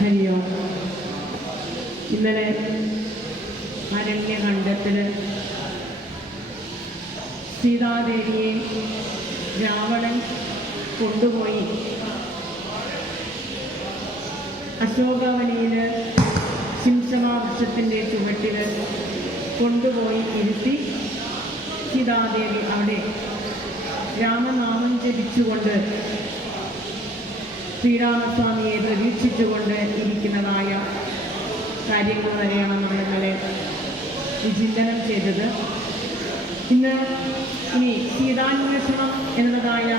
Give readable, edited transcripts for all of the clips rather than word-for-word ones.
ഹരിയോ. ഇന്നലെ അരണ്യകണ്ഠത്തിൽ സീതാദേവിയെ രാവണൻ കൊണ്ടുപോയി അശോകവനിയിൽ ശിംശമാവൃക്ഷത്തിൻ്റെ ചുവട്ടിൽ കൊണ്ടുപോയി ഇരുത്തി സീതാദേവി അവിടെ രാമനാമം ജപിച്ചുകൊണ്ട് ശ്രീരാമസ്വാമിയെ പ്രതീക്ഷിച്ചുകൊണ്ട് ഇരിക്കുന്നതായ കാര്യങ്ങൾ വരെയാണ് നമ്മൾ ഇന്നലെ വിചിന്തനം ചെയ്തത്. ഇന്ന് ഇനി സീതാന്വേഷണം എന്നതായ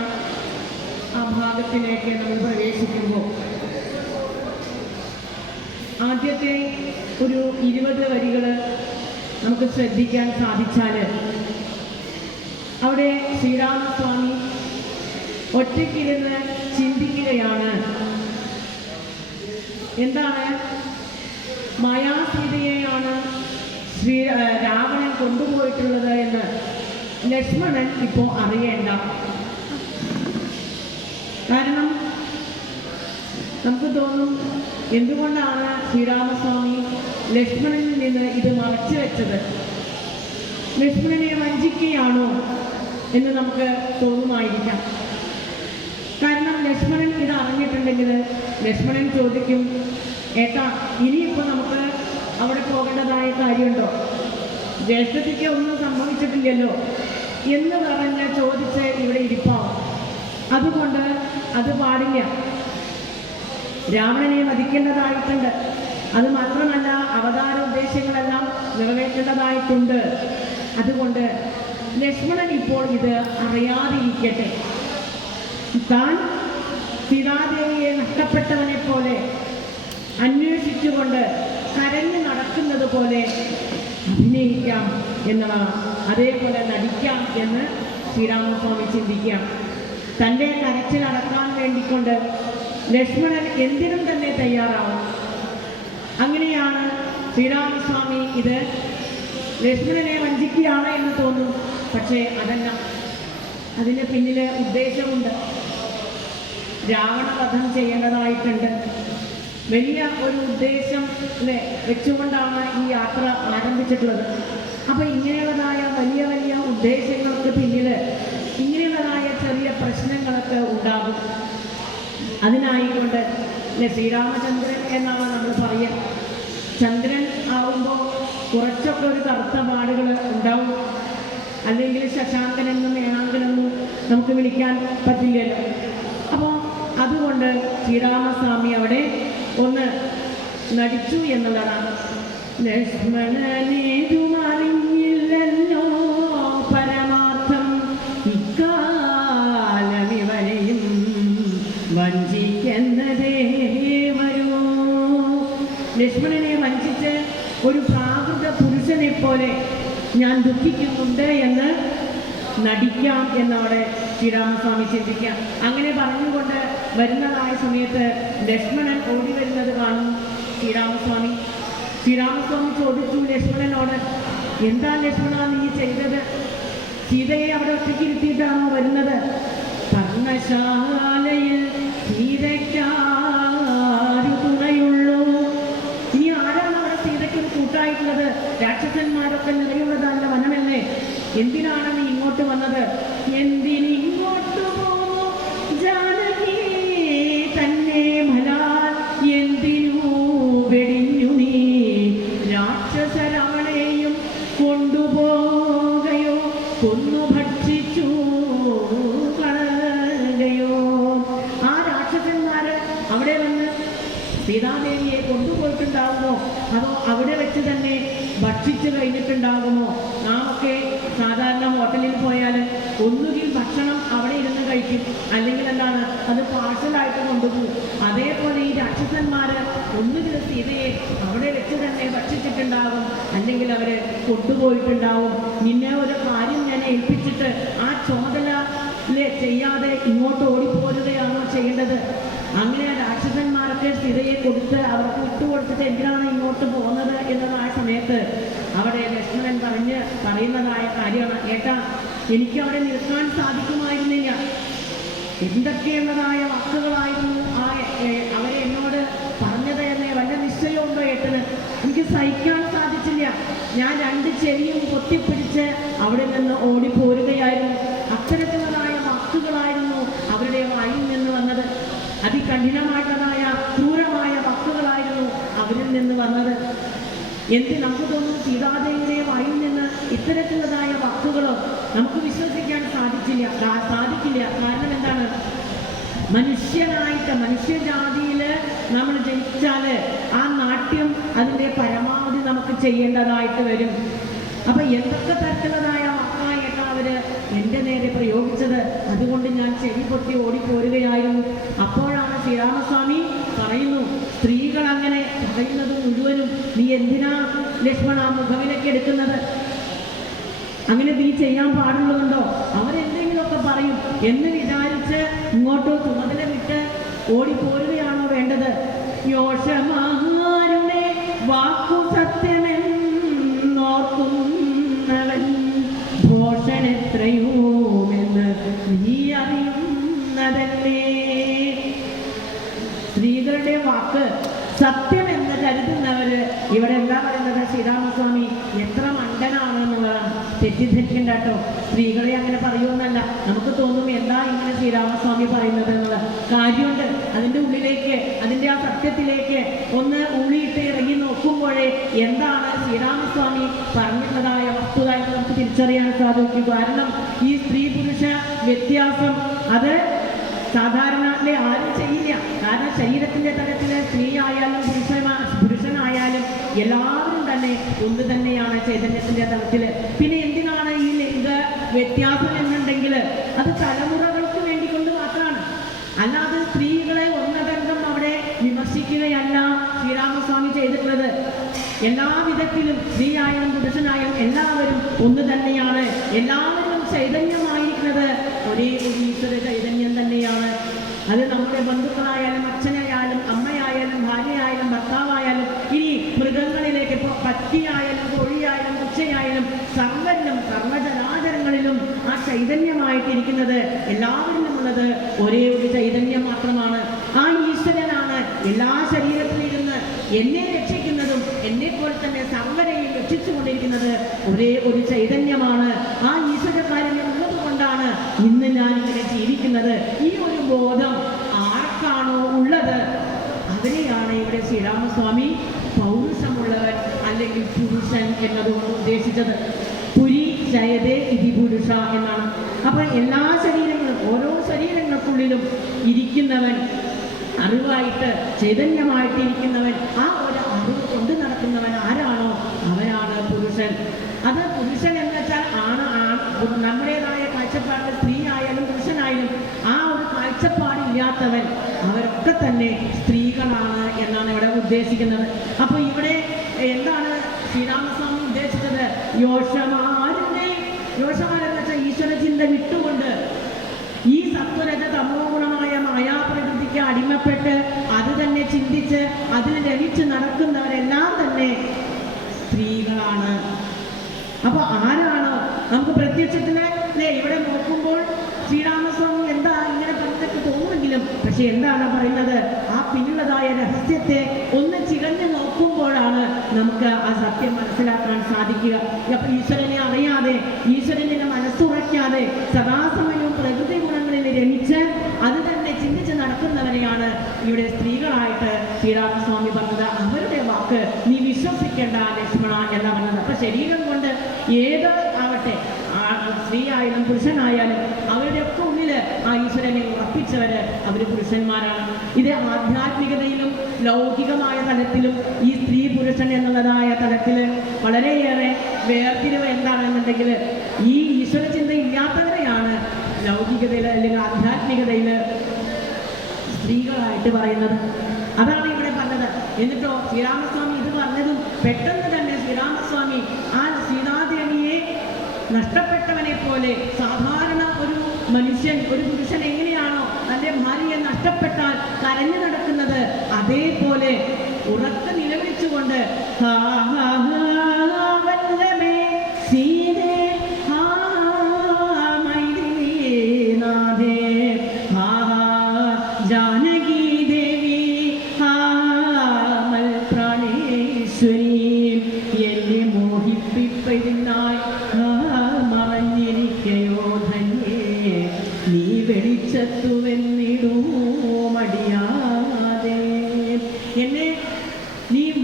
ആ ഭാഗത്തിലേക്ക് നമ്മൾ പ്രവേശിക്കുമ്പോൾ ആദ്യത്തെ ഒരു 20 വരികൾ നമുക്ക് ശ്രദ്ധിക്കാൻ സാധിച്ചാൽ അവിടെ ശ്രീരാമസ്വാമി ഒറ്റയ്ക്കിരുന്ന് ചിന്തിക്കുകയാണ്. എന്താണ്? മായാസീതയെയാണ് രാവണൻ കൊണ്ടുപോയിട്ടുള്ളത് എന്ന് ലക്ഷ്മണൻ ഇപ്പോൾ അറിയേണ്ട. കാരണം നമുക്ക് തോന്നും, എന്തുകൊണ്ടാണ് ശ്രീരാമസ്വാമി ലക്ഷ്മണനിൽ നിന്ന് ഇത് മറച്ചു വെച്ചത്? ലക്ഷ്മണനെ വഞ്ചിക്കുകയാണോ എന്ന് നമുക്ക് തോന്നുമായിരിക്കാം. കാരണം ലക്ഷ്മണൻ ഇത് അറിഞ്ഞിട്ടുണ്ടെങ്കിൽ ലക്ഷ്മണൻ ചോദിക്കും, ഏട്ടാ ഇനിയിപ്പോൾ നമുക്ക് അവിടെ പോകേണ്ടതായ കാര്യമുണ്ടോ? ജ്യേഷ്ഠത്തിക്ക് ഒന്നും സംഭവിച്ചിട്ടില്ലല്ലോ എന്ന് പറഞ്ഞ് ചോദിച്ച് ഇവിടെ ഇരിപ്പാവും. അതുകൊണ്ട് അത് പാടില്ല. രാവണനെ വധിക്കേണ്ടതായിട്ടുണ്ട്. അത് മാത്രമല്ല, അവതാര ഉദ്ദേശങ്ങളെല്ലാം നിറവേറ്റേണ്ടതായിട്ടുണ്ട്. അതുകൊണ്ട് ലക്ഷ്മണൻ ഇപ്പോൾ ഇത് അറിയാതിരിക്കട്ടെ. താൻ സീതാദേവിയെ നഷ്ടപ്പെട്ടവനെ പോലെ അന്വേഷിച്ചുകൊണ്ട് കരഞ്ഞു നടക്കുന്നത് പോലെ അഭിനയിക്കാം എന്നതാണ്, അതേപോലെ നടിക്കാം എന്ന് ശ്രീരാമസ്വാമി ചിന്തിക്കാം. തൻ്റെ കരച്ചിലടക്കാൻ വേണ്ടിക്കൊണ്ട് ലക്ഷ്മണൻ എന്തിനും തന്നെ തയ്യാറാവും. അങ്ങനെയാണ് ശ്രീരാമസ്വാമി ഇത് ലക്ഷ്മണനെ വഞ്ചിക്കുകയാണ് എന്ന് തോന്നും. പക്ഷേ അതല്ല, അതിന് പിന്നിൽ ഉദ്ദേശമുണ്ട്. രാവണവധം ചെയ്യേണ്ടതായിട്ടുണ്ട്. വലിയ ഒരു ഉദ്ദേശം വെച്ചുകൊണ്ടാണ് ഈ യാത്ര ആരംഭിച്ചിട്ടുള്ളത്. അപ്പോൾ ഇങ്ങനെയുള്ളതായ വലിയ വലിയ ഉദ്ദേശങ്ങൾക്ക് പിന്നിൽ ഇങ്ങനെയുള്ളതായ ചെറിയ പ്രശ്നങ്ങളൊക്കെ ഉണ്ടാകും. അതിനായിക്കൊണ്ട് ശ്രീരാമചന്ദ്രൻ എന്നാണ് നമ്മൾ പറയുക. ചന്ദ്രൻ ആവുമ്പോൾ കുറച്ചൊക്കെ ഒരു കറുത്ത പാടുകൾ ഉണ്ടാവും. അല്ലെങ്കിൽ ശശാങ്കനെന്നും ഏണാങ്കനെന്നും നമുക്ക് വിളിക്കാൻ പറ്റില്ലല്ലോ. അപ്പോൾ അതുകൊണ്ട് ശ്രീരാമസ്വാമി അവിടെ ഒന്ന് നടിച്ചു എന്നുള്ളതാണ്. ലക്ഷ്മണനേതുമറിഞ്ഞില്ലല്ലോ പരമാർത്ഥം ഇക്കാലമിവരെയും വഞ്ചിക്കുന്നതേ വരൂ. ലക്ഷ്മണനെ വഞ്ചിച്ച് ഒരു പ്രാകൃത പുരുഷനെ പോലെ ഞാൻ ദുഃഖിക്കുന്നുണ്ട് എന്ന് നടിക്കാം എന്നവിടെ ശ്രീരാമസ്വാമി ചിന്തിക്കാം. അങ്ങനെ പറഞ്ഞുകൊണ്ട് വരുന്നതായ സമയത്ത് ലക്ഷ്മണൻ ഓടി വരുന്നത് കാണും ശ്രീരാമസ്വാമി. ശ്രീരാമസ്വാമി ചോദിച്ചു ലക്ഷ്മണനോട്, എന്താ ലക്ഷ്മണ നീ ചെയ്തത്? സീതയെ അവിടെ ഒറ്റയ്ക്കിരുത്തിയിട്ടാണോ വരുന്നത്? പർണശാലയിൽ സീതയ്ക്കാരു തുണയുള്ളൂ. ഇനി ആരാണ് അവിടെ സീതയ്ക്ക് കൂട്ടായിട്ടുള്ളത്? രാക്ഷസന്മാരൊക്കെ നിറയുള്ളതല്ല വനമല്ലേ? എന്തിനാണ് നീ ഇങ്ങോട്ട് വന്നത്? എന്തിനിങ്ങോട്ട് പോന്നു ജാനകി തന്നെ മലാൽ? എന്തിനു വെടിഞ്ഞു നീ രാക്ഷസരാവണേയും കൊണ്ടുപോകയോ കൊന്നു ഭക്ഷിച്ചു കളയുകയോ? ആ രാക്ഷസന്മാര് അവിടെ വന്ന് സീതാദേവിയെ കൊണ്ടുപോയിട്ടുണ്ടാകുമോ? അതോ അവിടെ വെച്ച് തന്നെ ഭക്ഷിച്ചു കഴിഞ്ഞിട്ടുണ്ടാകുമോ? നാം ഒക്കെ സാധാരണ ഹോട്ടലിൽ പോയാൽ ഒന്നുകിൽ ഭക്ഷണം അവിടെ ഇരുന്ന് കഴിക്കും, അല്ലെങ്കിൽ എന്താണ് അത് പാഴ്സലായിട്ട് കൊണ്ടുപോകും. അതേപോലെ ഈ രാക്ഷസന്മാർ ഒന്നുകിൽ സീതയെ അവിടെ വെച്ച് തന്നെ ഭക്ഷിച്ചിട്ടുണ്ടാകും, അല്ലെങ്കിൽ അവർ കൊണ്ടുപോയിട്ടുണ്ടാവും. നിന്നെ ഒരു കാര്യം ഞാൻ ഏൽപ്പിച്ചിട്ട് ആ ചുമതല ചെയ്യാതെ ഇങ്ങോട്ട് ഓടിപ്പോരുകയാണോ ചെയ്യേണ്ടത്? അങ്ങനെ രാക്ഷസന്മാർക്ക് സീതയെ കൊടുത്ത് അവർക്ക് വിട്ടുകൊടുത്തിട്ട് എന്തിനാണ് ഇങ്ങോട്ട് പോകുന്നത് എന്നതായ സമയത്ത് അവിടെ ലക്ഷ്മണൻ പറയുന്നതായ കാര്യമാണ്, ഏട്ടാ എനിക്ക് അവിടെ നിൽക്കാൻ സാധിക്കുമായിരുന്നില്ല. എന്തൊക്കെയുള്ളതായ വാക്കുകളായിരുന്നു അവരെ എന്നോട് പറഞ്ഞത് ഏട്ടന് എനിക്ക് സഹിക്കാൻ സാധിച്ചില്ല. ഞാൻ 2 ചെവിയും പൊത്തിപ്പിടിച്ച് അവിടെ നിന്ന് ഓടിപ്പോരുകയായിരുന്നു. അത്തരത്തിലുള്ളതായ വാക്കുകളായിരുന്നു അവരുടെ വായിൽ നിന്ന് വന്നത്. അതികഠിനമായിട്ടുള്ളതായ ക്രൂരമായ വാക്കുകളായിരുന്നു അവരിൽ നിന്ന് വന്നത്. നമുക്ക് തോന്നുന്നു സീതാദേവിയുടെ വായിൽ നിന്ന് ഇത്തരത്തിലുള്ളതായ വാക്കുകളോ നമുക്ക് വിശ്വസിക്കാൻ സാധിക്കില്ല. കാരണം എന്താണ്? മനുഷ്യജാതിയിൽ നമ്മൾ ജനിച്ചാൽ ആ നാട്യം അതിൻ്റെ പരമാവധി നമുക്ക് ചെയ്യേണ്ടതായിട്ട് വരും. അപ്പൊ എന്തൊക്കെ തരത്തിലുള്ളതായ വാക്കായിട്ടാണ് അവര് എൻ്റെ നേരെ പ്രയോഗിച്ചത്. അതുകൊണ്ട് ഞാൻ ചെവി പൊത്തി ഓടിപ്പോരുകയായിരുന്നു. അപ്പോഴാണ് ശ്രീരാമസ്വാമി പറയുന്നു, സ്ത്രീകൾ അങ്ങനെ പറയുന്നത് മുഴുവനും നീ എന്തിനാ ലക്ഷ്മണ മുഖവിലേക്ക് എടുക്കുന്നത്? അങ്ങനെ നീ ചെയ്യാൻ പാടുള്ളതുണ്ടോ? അവരെന്തെങ്കിലുമൊക്കെ പറയും എന്ന് വിചാരിച്ച് ഇങ്ങോട്ടോ ചുമതല വിട്ട് ഓടിപ്പോരുകയാണോ വേണ്ടത്? യോഷമാരുടെ വാക്കു സത്യമെന്നോർക്കുന്നവൻ ഭോഷനെത്രയോമെന്ന് നീ അറിയുന്നതല്ലേ. സ്ത്രീകളുടെ വാക്ക് സത്യമെന്ന് കരുതുന്നവര് ഇവിടെ എന്താ പറയുന്നത്? ശ്രീരാമസ്വാമി എത്ര മണ്ടനാണെന്നുള്ളതാണ്. തെറ്റിദ്ധരിക്കണ്ട കേട്ടോ, സ്ത്രീകളെ അങ്ങനെ പറയുമെന്നല്ല. നമുക്ക് തോന്നും എന്താ ഇങ്ങനെ ശ്രീരാമസ്വാമി പറയുന്നത് എന്നുള്ള കാര്യമുണ്ട്. അതിൻ്റെ ഉള്ളിലേക്ക്, അതിൻ്റെ ആ സത്യത്തിലേക്ക് ഒന്ന് ഉള്ളിയിട്ട് ഇറങ്ങി നോക്കുമ്പോഴേ എന്താണ് ശ്രീരാമസ്വാമി പറഞ്ഞിട്ടുള്ളതായ വസ്തുതായിട്ട് നമുക്ക് തിരിച്ചറിയാൻ സാധിക്കും. കാരണം ഈ സ്ത്രീ പുരുഷ വ്യത്യാസം അത് സാധാരണ ആരും ചെയ്യില്ല. കാരണം ശരീരത്തിന്റെ തലത്തിൽ സ്ത്രീ ആയാലും പുരുഷനായാലും എല്ലാവരും തന്നെ ഒന്ന് തന്നെയാണ് ചൈതന്യത്തിന്റെ തലത്തിൽ. പിന്നെ എന്തിനാണ് ഈ ലിംഗ വ്യത്യാസം എന്നുണ്ടെങ്കിൽ അത് തലമുറകൾക്ക് വേണ്ടിക്കൊണ്ട് മാത്രമാണ്. അല്ലാതെ സ്ത്രീകളെ ഒന്നടങ്കം അവിടെ വിമർശിക്കുകയല്ല ശ്രീരാമസ്വാമി ചെയ്തിട്ടുള്ളത്. എല്ലാ വിധത്തിലും സ്ത്രീ ആയാലും പുരുഷനായാലും എല്ലാവരും ഒന്ന് തന്നെയാണ്. എല്ലാവരും ചൈതന്യമായിരിക്കുന്നത് ഒരേ ഒരു ഈശ്വര ചൈതന്യം തന്നെയാണ്. അത് നമ്മുടെ ബന്ധുക്കളായാലും അച്ഛനായാലും അമ്മയായാലും ഭാര്യയായാലും ഭർത്താവായാലും ഇനി മൃഗങ്ങളിലേക്ക് ഇപ്പോൾ പട്ടിയായാലും കോഴിയായാലും ഉച്ചയായാലും സർവ്വരിലും സർവ്വചരാചരങ്ങളിലും ആ ചൈതന്യമായിട്ടിരിക്കുന്നത് എല്ലാവരിലുമുള്ളത് ഒരേ ഒരു ചൈതന്യം മാത്രമാണ്. ആ ഈശ്വരനാണ് എല്ലാ ശരീരത്തിലിരുന്ന് എന്നെ രക്ഷിക്കുന്നതും എന്നെപ്പോലെ തന്നെ സർവ്വരെയും രക്ഷിച്ചുകൊണ്ടിരിക്കുന്നത് ഒരേ ഒരു ചൈതന്യമാണ്. ആ ഈശ്വരകാര്യം ഉള്ളത് കൊണ്ടാണ് ഇന്ന് ഞാൻ ഇങ്ങനെ ജീവിക്കുന്നത്. ഈ ഒരു ബോധം ആർക്കാണോ ഉള്ളത് അവരെയാണ് ഇവിടെ ശ്രീരാമസ്വാമി പൗരുഷമുള്ളവൻ അല്ലെങ്കിൽ പുരുഷൻ എന്നതുകൊണ്ട് ഉദ്ദേശിച്ചത്. പുരി ജയതേ ഇതി പുരുഷ എന്നാണ്. അപ്പൊ എല്ലാ ശരീരങ്ങളും ഓരോ ശരീരങ്ങൾക്കുള്ളിലും ഇരിക്കുന്നവൻ, അറിവായിട്ട് ചൈതന്യമായിട്ടിരിക്കുന്നവൻ, ആ ഒരു അറിവ് കൊണ്ടു നടക്കുന്നവൻ ആരാണോ അവനാണ് പുരുഷൻ. അത് പുരുഷൻ എന്ന് വെച്ചാൽ നമ്മുടേതായ കാഴ്ചപ്പാടിൽ സ്ത്രീ ആയാലും പുരുഷനായാലും ആ ഒരു കാഴ്ചപ്പാടില്ലാത്തവൻ അവരൊക്കെ തന്നെ സ്ത്രീകളാണ് എന്നാണ് ഇവിടെ ഉദ്ദേശിക്കുന്നത്. അപ്പൊ ഇവിടെ എന്താണ് ശ്രീരാമസ്വാമി ഉദ്ദേശിച്ചത്? യോഷമാരെന്ന് വെച്ചാൽ ഈശ്വര ചിന്ത വിട്ടുകൊണ്ട് ഈ സത്വരജ തമോ ഗുണമായ മായാപ്രകൃതിക്ക് അടിമപ്പെട്ട് അത് തന്നെ ചിന്തിച്ച് അതിൽ രമിച്ച് നടക്കുന്നവരെല്ലാം തന്നെ സ്ത്രീകളാണ്. അപ്പൊ ആരാണോ നമുക്ക് പ്രത്യക്ഷത്തിന് ഇവിടെ നോക്കുമ്പോൾ ശ്രീരാമസ്വാമി എന്താ ഇങ്ങനെ പറഞ്ഞിട്ട് തോന്നുമെങ്കിലും പക്ഷെ എന്താണ് പറയുന്നത്? ആ പിന്നുള്ളതായ രഹസ്യത്തെ ഒന്ന് ചികഞ്ഞു നോക്കുമ്പോഴാണ് നമുക്ക് ആ സത്യം മനസ്സിലാക്കാൻ സാധിക്കുക. അപ്പൊ ഈശ്വരനെ അറിയാതെ, ഈശ്വരനെ മനസ്സുറയ്ക്കാതെ സദാസമയവും പ്രകൃതി ഗുണങ്ങളിൽ രമിച്ച് അത് തന്നെ ചിന്തിച്ച് നടക്കുന്നവരെയാണ് ഇവിടെ സ്ത്രീകളായിട്ട് ശ്രീരാമസ്വാമി പറഞ്ഞത്. അവരുടെ വാക്ക് നീ വിശ്വസിക്കേണ്ട ലക്ഷ്മണ എന്നാ പറഞ്ഞത്. അപ്പൊ ശരീരം കൊണ്ട് ഏത് ആവട്ടെ, സ്ത്രീ ആയാലും പുരുഷനായാലും അവരുടെയൊക്കെ ഉള്ളിൽ ആ ഈശ്വരനെ ഉറപ്പിച്ചവര് അവര് പുരുഷന്മാരാണ്. ഇത് ആധ്യാത്മികതയിലും ലൗകികമായ തലത്തിലും ഈ സ്ത്രീ പുരുഷൻ എന്നുള്ളതായ തലത്തിൽ വളരെയേറെ വേർതിരിവ് എന്താണെന്നുണ്ടെങ്കിൽ ഈ ഈശ്വര ചിന്ത ഇല്ലാത്തവരെയാണ് ലൗകികതയിൽ അല്ലെങ്കിൽ ആധ്യാത്മികതയിൽ സ്ത്രീകളായിട്ട് പറയുന്നത്. അതാണ് ഇവിടെ പറഞ്ഞത്. എന്നിട്ടോ ശ്രീരാമസ്വാമി ഇത് പറഞ്ഞതും പെട്ടെന്ന് തന്നെ ശ്രീരാമസ്വാമി ആ സീതാദേവിയെ നഷ്ടപ്പെട്ടവനെ പോലെ, സാധാരണ ഒരു മനുഷ്യൻ, ഒരു പുരുഷൻ എങ്ങനെയാണോ തൻ്റെ ഭാര്യയെ നഷ്ടപ്പെട്ടാൽ കരഞ്ഞു നടക്കുന്നത് അതേപോലെ ഉറക്ക നിലവിളിച്ചുകൊണ്ട് ജാനകി ദേവി ഹാ മൽ പ്രാണേ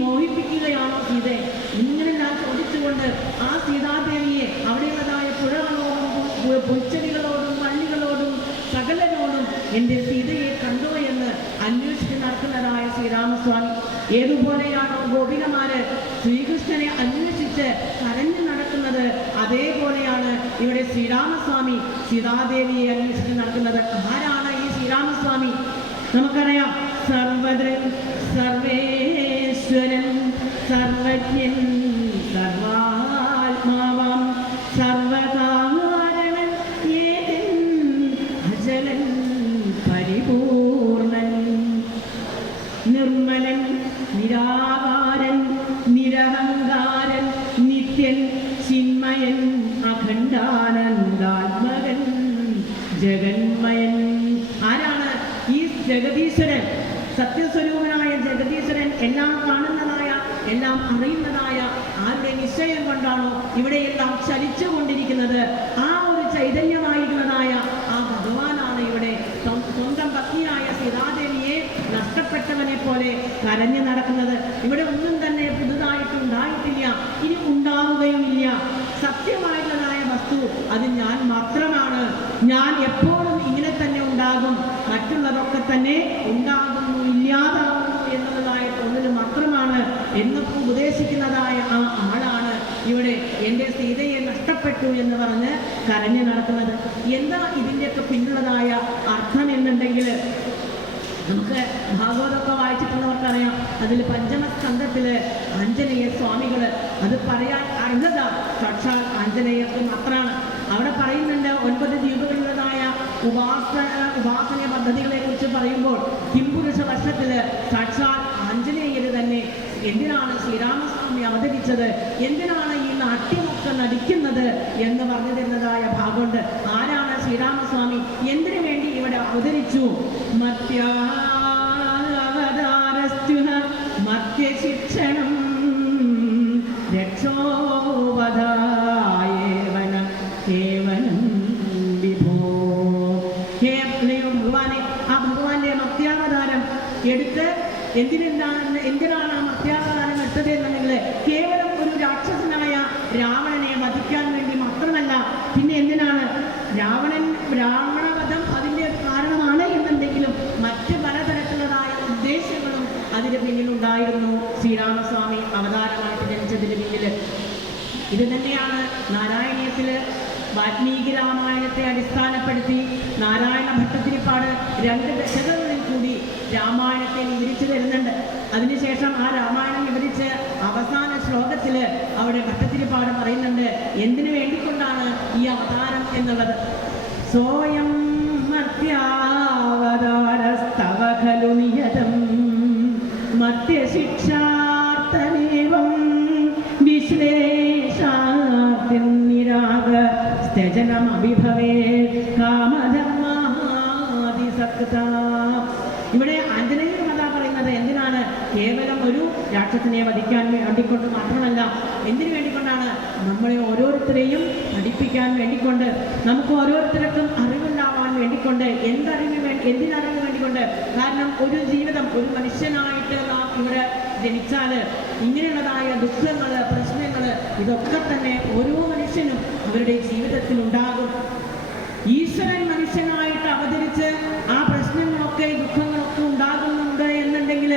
മോഹിപ്പിക്കുകയാണോ സീതയെ? ഇങ്ങനെല്ലാം ചോദിച്ചുകൊണ്ട് ആ സീതാദേവിയെ അവിടെയുള്ളതായ പുഴകളോടും പുൽച്ചെടികളോടും വള്ളികളോടും സകലരോടും എൻ്റെ സീതയെ കണ്ടോ എന്ന് അന്വേഷിച്ച് നടക്കുന്നതായ ശ്രീരാമസ്വാമി. ഏതുപോലെയാണോ ഗോപികമാര് ശ്രീകൃഷ്ണനെ അന്വേഷിച്ച് കരഞ്ഞു നടക്കുന്നത്, അതേപോലെയാണ് ഇവിടെ ശ്രീരാമസ്വാമി സീതാദേവിയെ അന്വേഷിച്ച് നടക്കുന്നത്. ആരാണ് ഈ ശ്രീരാമസ്വാമി? നമുക്കറിയാം, സർവദ്രൻ, സർവേശ്വരൻ, സർവജ്ഞൻ, സർവാത്മാവാം, സർവകാരണൻ, ഏകൻ, അചലൻ, പരിപൂർണൻ, നിർമ്മലൻ, നിരാകാരൻ, നിരഹങ്കാരൻ, നിത്യൻ, ചിന്മയൻ, അഖണ്ഡാനന്ദാത്മകൻ, ജഗന്മയൻ. ആരാണ് ഈ ജഗദീശ്വരൻ? സത്യസ്വരൂപനായ ജഗദീശ്വരൻ, എല്ലാം കാണുന്നതായ, എല്ലാം അറിയുന്നതായ ആരുടെ നിശ്ചയം കൊണ്ടാണോ ഇവിടെയെല്ലാം ചലിച്ചുകൊണ്ടിരിക്കുന്നത്, ആ ഒരു ചൈതന്യമായിരുന്നതായ ആ ഭഗവാനാണ് ഇവിടെ സ്വന്തം പത്നിയായ സീതാദേവിയെ നഷ്ടപ്പെട്ടവനെ പോലെ കരഞ്ഞു നടക്കുന്നത്. ഇവിടെ ഒന്നും തന്നെ പുതുതായിട്ട് ഉണ്ടായിട്ടില്ല, ഇനി ഉണ്ടാവുകയുമില്ല. സത്യമായിട്ടുള്ളതായ വസ്തു അത് ഞാൻ മാത്രമാണ്. ഞാൻ എപ്പോഴും ഇങ്ങനെ തന്നെ ഉണ്ടാകും, മറ്റുള്ളതൊക്കെ തന്നെ ഉണ്ടാകുന്നു, ഇല്ലാതാകുന്നു എന്നുള്ളതായ തോന്നൽ മാത്രമാണ് എന്നൊക്കെ ഉപദേശിക്കുന്നതായ ആ ആളാണ് ഇവിടെ എൻ്റെ സീതയെ നഷ്ടപ്പെട്ടു എന്ന് പറഞ്ഞ് കരഞ്ഞു നടക്കുന്നത്. എന്താ ഇതിൻ്റെയൊക്കെ പിന്നുള്ളതായ അർത്ഥം എന്നുണ്ടെങ്കിൽ, നമുക്ക് ഭാഗവതമൊക്കെ വായിച്ചിട്ടുള്ളവർക്കറിയാം. അതിൽ പഞ്ചമസ്കന്ധത്തില് ആഞ്ജനേയ സ്വാമികൾ അത് പറയാൻ അർഹത സാക്ഷാൽ ആഞ്ജനേയർക്ക് മാത്രമാണ്. അവിടെ പറയുന്നുണ്ട് 9 ദ്വീപുകളിലുള്ളതായ ഉപാസന പദ്ധതികളെ കുറിച്ച് പറയുമ്പോൾ കിംപുരുഷ വർഷത്തില് സാക്ഷാൽ ആഞ്ജനേയര് തന്നെ എന്തിനാണ് ശ്രീരാമസ്വാമി അവതരിച്ചത്, എന്തിനാണ് ഈ നാട്യമൊക്കെ നടിക്കുന്നത് എന്ന് പറഞ്ഞു തരുന്നതായ ഭാഗമുണ്ട്. ആരാണ് ശ്രീരാമസ്വാമി, എന്തിനു വേണ്ടി ഇവിടെ അവതരിച്ചു? മർത്യാവതാരസ്തുഹ മർത്യശിക്ഷണം രക്ഷോവധായേവന കേവലം വിഭോ. ഹേ ഭഗവാനെ, ആ ഭഗവാന്റെ മർത്യാവതാരം എടുത്ത് എന്തിനാണ് ആ മർത്യാവതാരം എടുത്തത് എന്നുണ്ടെങ്കിൽ കേവലം ഒരു രാക്ഷസനായ രാവണനെ വധിക്കാൻ വേണ്ടി മാത്രമല്ല. പിന്നെ എന്തിനാണ്? രാവണവധം അതിൻ്റെ കാരണമാണ് എന്നുണ്ടെങ്കിലും മറ്റ് പലതരത്തിലുള്ളതായ ഉദ്ദേശങ്ങളും അതിന് പിന്നിലുണ്ടായിരുന്നു. ശ്രീരാമസ്വാമി അവതാരമായിട്ട് ജനിച്ചതിന് പിന്നിൽ ഇത് തന്നെയാണ് നാരായണീയത്തിൽ വാൽമീകി രാമായണത്തെ അടിസ്ഥാനപ്പെടുത്തി നാരായണ ഭട്ടതിരിപ്പാട് 2 ദശകങ്ങളിൽ കൂടി രാമായണത്തെ വിവരിച്ചു തരുന്നുണ്ട്. അതിനുശേഷം ആ രാമായണം വിവരിച്ച് അവസാന ശ്ലോകത്തിൽ അവിടെ ഭട്ടതിരിപ്പാട് പറയുന്നുണ്ട് എന്തിനു വേണ്ടിക്കൊണ്ടാണ് ഈ അവതാരം എന്നുള്ളത്. സോയം മർത്യാവതാരസ്തവ ഖലു നിയതം മർത്യശിക്ഷാർത്ഥമേവം വിശ്ലേഷാർത്ഥം നിരാഗ സ്ത്യജനമഭിഭവേ കാമധർമാദിസക്ത. ഇവിടെ ആഞ്ജനേയ കഥ പറയുന്നത് എന്തിനാണ്? കേവലം ഒരു രാക്ഷസനെ വധിക്കാൻ വേണ്ടിക്കൊണ്ട് മാത്രമല്ല, എന്തിനു വേണ്ടിക്കൊണ്ടാണ്? നമ്മളെ ഓരോരുത്തരെയും പഠിപ്പിക്കാൻ വേണ്ടിക്കൊണ്ട്, നമുക്ക് ഓരോരുത്തർക്കും അറിവുണ്ടാവാൻ വേണ്ടിക്കൊണ്ട്. എന്തിനറിവ് വേണ്ടിക്കൊണ്ട്? കാരണം ഒരു ജീവിതം, ഒരു മനുഷ്യനായിട്ട് നാം ഇവിടെ ജനിച്ചാൽ ഇങ്ങനെയുള്ളതായ ദുഃഖങ്ങൾ, പ്രശ്നങ്ങൾ, ഇതൊക്കെ തന്നെ ഓരോ മനുഷ്യനും അവരുടെ ജീവിതത്തിൽ ഉണ്ടാകും. ഈശ്വരൻ മനുഷ്യനായിട്ട് അവതരിച്ച് ആ പ്രശ്നങ്ങളൊക്കെ, ദുഃഖങ്ങളൊക്കെ ഉണ്ടാകുന്നുണ്ട് എന്നുണ്ടെങ്കിൽ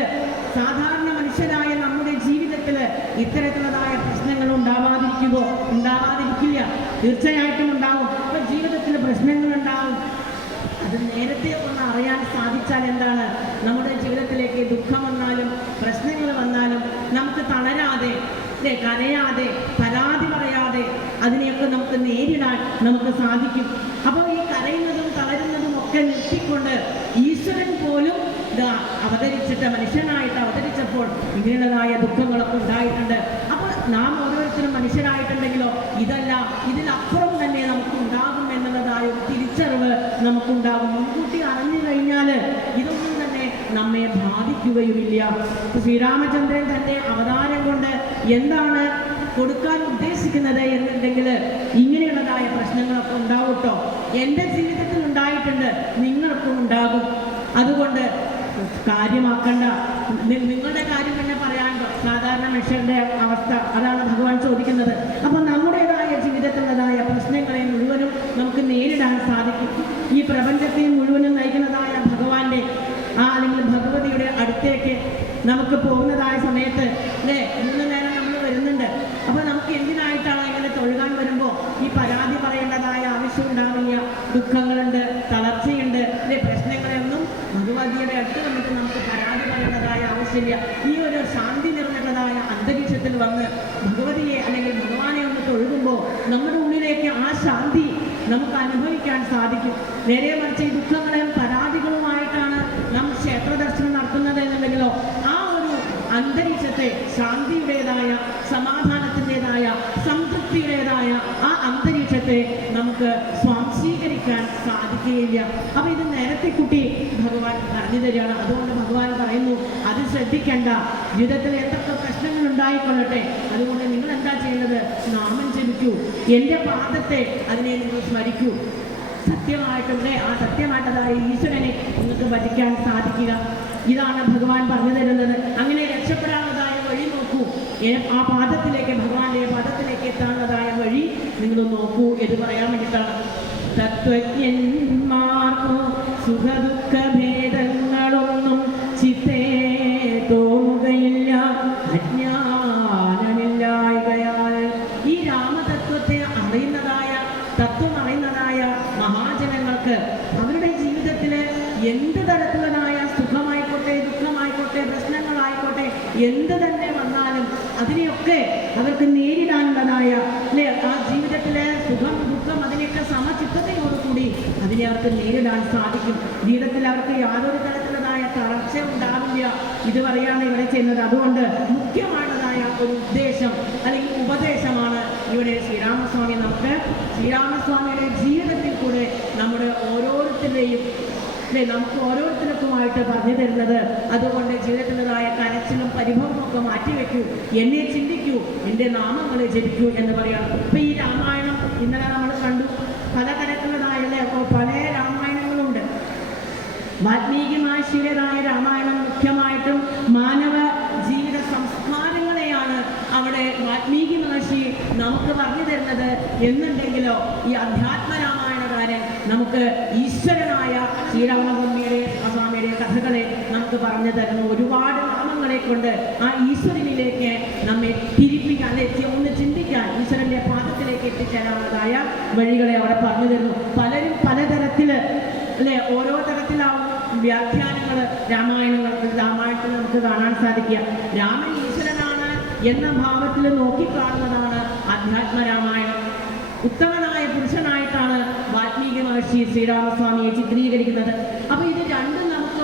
സാധാരണ മനുഷ്യരായ നമ്മുടെ ജീവിതത്തിൽ ഇത്തരത്തിലുള്ളതായ പ്രശ്നങ്ങൾ ഉണ്ടാവാതിരിക്കില്ല, തീർച്ചയായിട്ടും ഉണ്ടാവും. ഇപ്പം ജീവിതത്തിൽ പ്രശ്നങ്ങൾ ഉണ്ടാവും. അത് നേരത്തെ ഒന്ന് അറിയാൻ സാധിച്ചാൽ എന്താണ്, നമ്മുടെ ജീവിതത്തിലേക്ക് ദുഃഖം വന്നാലും പ്രശ്നങ്ങൾ വന്നാലും നമുക്ക് തളരാതെ, കരയാതെ, പരാതി പറയാതെ അതിനെയൊക്കെ നമുക്ക് നേരിടാൻ നമുക്ക് സാധിക്കും. അപ്പോൾ ഈ കരയുന്നതും തളരുന്നതും ഒക്കെ നിർത്തിക്കൊണ്ട് ഈശ്വരൻ പോലും അവതരിച്ചിട്ട്, മനുഷ്യനായിട്ട് അവതരിച്ചപ്പോൾ ഇങ്ങനെയുള്ളതായ ദുഃഖങ്ങളൊക്കെ ഉണ്ടായിട്ടുണ്ട്. അപ്പോൾ നാം ഓരോരുത്തരും മനുഷ്യരായിട്ടുണ്ടെങ്കിലോ ഇതല്ല, ഇതിനപ്പുറം തന്നെ നമുക്ക് ഉണ്ടാകും എന്നുള്ളതായ ഒരു തിരിച്ചറിവ് നമുക്കുണ്ടാകും. മുൻകൂട്ടി അറിഞ്ഞു കഴിഞ്ഞാൽ ഇതൊന്നും തന്നെ നമ്മെ ബാധിക്കുകയുമില്ല. ശ്രീരാമചന്ദ്രൻ തൻ്റെ അവതാരം കൊണ്ട് എന്താണ് കൊടുക്കാൻ ഉദ്ദേശിക്കുന്നത് എന്നുണ്ടെങ്കിൽ ഇങ്ങനെയുള്ളതായ പ്രശ്നങ്ങളൊക്കെ ഉണ്ടാവട്ടോ. എൻ്റെ ജീവിതത്തിൽ ഉണ്ടായിട്ടുണ്ട്, നിങ്ങൾക്കും ഉണ്ടാകും. അതുകൊണ്ട് കാര്യമാക്കണ്ട, നിങ്ങളുടെ കാര്യം തന്നെ പറയാനുണ്ടോ? സാധാരണ മനുഷ്യരുടെ അവസ്ഥ. അതാണ് ഭഗവാൻ ചോദിക്കുന്നത്. അപ്പോൾ നമ്മുടേതായ ജീവിതത്തിലുള്ളതായ പ്രശ്നങ്ങളെ മുഴുവനും നമുക്ക് നേരിടാൻ സാധിക്കും. ഈ പ്രപഞ്ചത്തെ മുഴുവനും നയിക്കുന്നതായ ഭഗവാന്റെ അല്ലെങ്കിൽ ഭഗവതിയുടെ അടുത്തേക്ക് നമുക്ക് പോകുന്നതായ സമയത്ത് അല്ലേ 3 നേരം നമ്മൾ വരുന്നുണ്ട്. അപ്പോൾ നമുക്ക് എന്തിനായിട്ടാണ് ഇങ്ങനെ തൊഴുകാൻ വരുമ്പോൾ ഈ പരാതി പറയേണ്ടതായ ആവശ്യം ഉണ്ടാവില്ല. ദുഃഖങ്ങളുണ്ട്, തളർച്ചയുണ്ട്, അല്ലെ പ്രശ്നങ്ങളൊന്നും ഭഗവതിയുടെ അടുത്ത് വന്നിട്ട് നമുക്ക് പരാതി പറയേണ്ടതായ ആവശ്യമില്ല. ഈ ഒരു ശാന്തി നിറഞ്ഞതായ അന്തരീക്ഷത്തിൽ വന്ന് ഭഗവതിയെ അല്ലെങ്കിൽ ഭഗവാനെ ഒന്ന് തൊഴുകുമ്പോൾ നമ്മുടെ ഉള്ളിലേക്ക് ആ ശാന്തി നമുക്ക് അനുഭവിക്കാൻ സാധിക്കും. നേരെ മറിച്ച് ഈ ദുഃഖങ്ങളും പരാതികളുമായിട്ടാണ് നാം ക്ഷേത്ര ദർശനം നടത്തുന്നത് എന്നുണ്ടെങ്കിലോ ആ ഒരു അന്തരീക്ഷത്തെ ശാന്തിയുടേതായ, സമാധാനത്തിൻ്റെതായ, സംതൃപ്തിയുടേതായ ആ അന്തരീക്ഷത്തെ നമുക്ക് സ്വാംശീകരിക്കാൻ സാധിക്കുകയില്ല. അപ്പോൾ ഇത് നേരത്തെ കുട്ടി ഭഗവാൻ പറഞ്ഞു തരികയാണ്. അതുകൊണ്ട് ഭഗവാൻ പറയുന്നു, അത് ശ്രദ്ധിക്കേണ്ട. ജീവിതത്തിൽ എന്തൊക്കെ പ്രശ്നങ്ങൾ ഉണ്ടായിക്കൊള്ളട്ടെ, അതുകൊണ്ട് നിങ്ങൾ എന്താ ചെയ്യുന്നത്? നാമം ജപിക്കൂ, എൻ്റെ പാദത്തെ അതിനെ നിങ്ങൾ സ്മരിക്കൂ. സത്യമായിട്ടുണ്ട് ആ സത്യമായിട്ടതായ ഈശ്വരനെ നിങ്ങൾക്ക് ഭജിക്കാൻ സാധിക്കുക. ഇതാണ് ഭഗവാൻ പറഞ്ഞു തരുന്നത്. അങ്ങനെ രക്ഷപ്പെടാനുള്ളതായ വഴി നോക്കൂ. ആ പാദത്തിലേക്ക്, ഭഗവാന്റെ പാദത്തിലേക്ക് എത്താനുള്ളതായ വഴി നിങ്ങൾ നോക്കൂ എന്ന് പറയാൻ വേണ്ടിയിട്ടാണ്. തത്വജ്ഞന്മാർക്കു സുഖദുഃഖ ഭേദങ്ങളൊന്നും ചിത്തേ തോന്നുകയില്ല അജ്ഞാനമില്ലായ്കയാൽ. ഈ രാമതത്വത്തെ അറിയുന്നതായ, തത്വം അറിയുന്നതായ മഹാജനങ്ങൾക്ക് അവരുടെ ജീവിതത്തിൽ എന്ത് തരത്തിലുള്ളതായ സുഖമായിക്കോട്ടെ, ദുഃഖമായിക്കോട്ടെ, പ്രശ്നങ്ങളായിക്കോട്ടെ, എന്ത് തന്നെ വന്നാലും അതിനെയൊക്കെ അവർക്ക് നേരിടാനുള്ളതായ അല്ലെ ആ ജീവിതത്തിലെ സുഖം ദുഃഖം അതിനെയൊക്കെ സമചിത്തതയോടുകൂടി അതിനെ അവർക്ക് നേരിടാൻ സാധിക്കും. ജീവിതത്തിൽ അവർക്ക് യാതൊരു തരത്തിലുള്ളതായ തളർച്ച ഉണ്ടാവില്ല. ഇത് പറയാണ് ഇവിടെ ചെയ്യുന്നത്. അതുകൊണ്ട് മുഖ്യമായിട്ടുള്ളതായ ഒരു ഉദ്ദേശം അല്ലെങ്കിൽ ഉപദേശമാണ് ഇവിടെ ശ്രീരാമസ്വാമി നമുക്ക് ശ്രീരാമസ്വാമിയുടെ ജീവിതത്തിൽ കൂടെ നമ്മുടെ ഓരോരുത്തരുടെയും അല്ലെ നമുക്ക് ഓരോരുത്തർക്കുമായിട്ട് പറഞ്ഞു തരുന്നത്. അതുകൊണ്ട് ജീവിതത്തിൻ്റെതായ കരച്ചിലും പരിഭവവും ഒക്കെ മാറ്റിവെക്കൂ, എന്നെ ചിന്തിക്കൂ, എൻ്റെ നാമങ്ങളെ ജപിക്കൂ എന്ന് പറയണം. ഇപ്പം ഈ രാമായണം ഇന്നലെ നമ്മൾ കണ്ടു. പലതരത്തിലുള്ളതായ പല രാമായണങ്ങളുണ്ട്. വാൽമീകി മഹർഷിയുടേതായ രാമായണം മുഖ്യമായിട്ടും മാനവ ജീവിത സംസ്കാരങ്ങളെയാണ് അവിടെ വാൽമീകി മഹർഷി നമുക്ക് പറഞ്ഞു തരുന്നത് എന്നുണ്ടെങ്കിലോ ഈ അധ്യാത്മ രാമായണകാരൻ നമുക്ക് ഈശ്വരനായ ശ്രീരാമസ്വാമിയുടെ കഥകളെ നമുക്ക് പറഞ്ഞു തരുന്നു. ഒരുപാട് നാമങ്ങളെ കൊണ്ട് ആ ഈശ്വരനിലേക്ക് നമ്മെ തിരിപ്പിക്കാൻ, ഒന്ന് ചിന്തിക്കാൻ, ഈശ്വരന്റെ പാദത്തിലേക്ക് എത്തിച്ചേരാവുന്നതായ വഴികളെ അവിടെ പറഞ്ഞു തരുന്നു. പലരും പലതരത്തിൽ അല്ലെ ഓരോ തരത്തിലാവും വ്യാഖ്യാനങ്ങൾ രാമായണത്തിൽ നമുക്ക് കാണാൻ സാധിക്കുക. രാമൻ ഈശ്വരനാണ് എന്ന ഭാവത്തിൽ നോക്കിക്കാണുന്നതാണ് അധ്യാത്മ രാമായണം. ഉത്തമനായ പുരുഷനായിട്ടാണ് വാൽമീകി മഹർഷി ശ്രീരാമസ്വാമിയെ ചിത്രീകരിക്കുന്നത്. അപ്പോൾ ഇത് രണ്ടും നമുക്ക്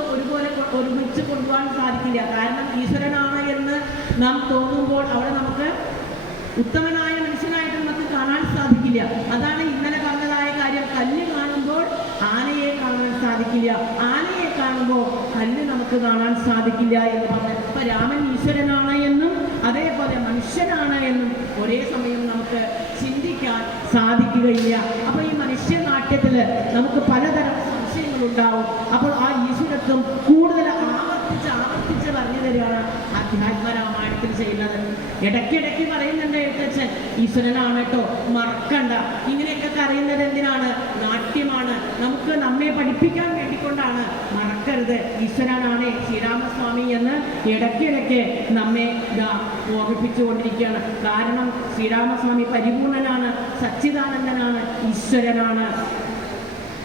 ഒരുമിച്ച് കൊണ്ടുപോകാൻ സാധിക്കില്ല. കാരണം ഈശ്വരനാണ് എന്ന് നാം തോന്നുമ്പോൾ അവിടെ നമുക്ക് ഉത്തമനായ മനുഷ്യനായിട്ട് നമുക്ക് കാണാൻ സാധിക്കില്ല. അതാണ് ഇന്നലെ പറഞ്ഞതായ കാര്യം. കല്ല് കാണുമ്പോൾ ആനയെ കാണാൻ സാധിക്കില്ല, ആനയെ കാണുമ്പോൾ കല്ല് നമുക്ക് കാണാൻ സാധിക്കില്ല എന്ന് പറഞ്ഞു. അപ്പൊ രാമൻ ഈശ്വരനാണ് എന്നും അതേപോലെ മനുഷ്യനാണ് എന്നും ഒരേ സമയം നമുക്ക് ചിന്തിക്കാൻ സാധിക്കുകയില്ല. അപ്പോൾ ഈ മനുഷ്യനാട്യത്തിൽ നമുക്ക് പലതരം സംശയങ്ങളുണ്ടാവും. അപ്പോൾ ആ ഈശ്വരത്വം കൂടുതൽ ആവർത്തിച്ച് പറഞ്ഞു തരികയാണ് അധ്യാത്മ രാമായണത്തിൽ ചെയ്യുന്നത്. ഇടയ്ക്കിടയ്ക്ക് പറയുന്നുണ്ട് എഴുത്തച്ഛൻ, ഈശ്വരനാണ് കേട്ടോ, മറക്കണ്ട. ഇങ്ങനെയൊക്കെ അറിയുന്നത് എന്തിനാണ്? നാട്യമാണ്, നമുക്ക് നമ്മെ പഠിപ്പിക്കാൻ വേണ്ടിക്കൊണ്ടാണ്. മറക്കരുത്, ഈശ്വരനാണ് ശ്രീരാമസ്വാമി എന്ന് ഇടയ്ക്കിടയ്ക്ക് നമ്മെ ഓർമ്മിപ്പിച്ചുകൊണ്ടിരിക്കുകയാണ്. കാരണം ശ്രീരാമസ്വാമി പരിപൂർണനാണ്, സച്ചിദാനന്ദനാണ്, ഈശ്വരനാണ്.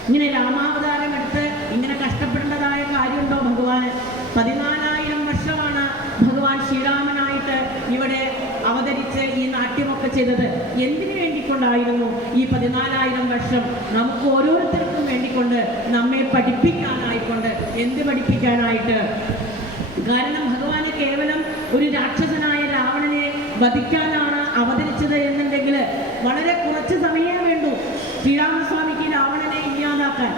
ഇങ്ങനെ രാമാവതാരം എടുത്ത് ഇങ്ങനെ കഷ്ടപ്പെടേണ്ടതായ കാര്യമുണ്ടോ ഭഗവാന്? 14,000 വർഷമാണ് ഭഗവാൻ ശ്രീരാമനായിട്ട് ഇവിടെ അവതരിച്ച് ഈ നാട്യമൊക്കെ ചെയ്തത്. എന്തിനു വേണ്ടിക്കൊണ്ടായിരുന്നു ഈ 14,000 വർഷം? നമുക്ക് ഓരോരുത്തർക്കും വേണ്ടിക്കൊണ്ട്, നമ്മെ പഠിപ്പിക്കാനായിക്കൊണ്ട്. എന്ത് പഠിപ്പിക്കാനായിട്ട്? കാരണം ഭഗവാന് കേവലം ഒരു രാക്ഷസനായ രാവണനെ വധിക്കാനാണ് അവതരിച്ചത് എന്നുണ്ടെങ്കിൽ വളരെ കുറച്ച് സമയമേ വേണ്ടൂ ശ്രീരാമസ്വാമിക്ക് രാവണനെ ഇല്ലാതാക്കാൻ.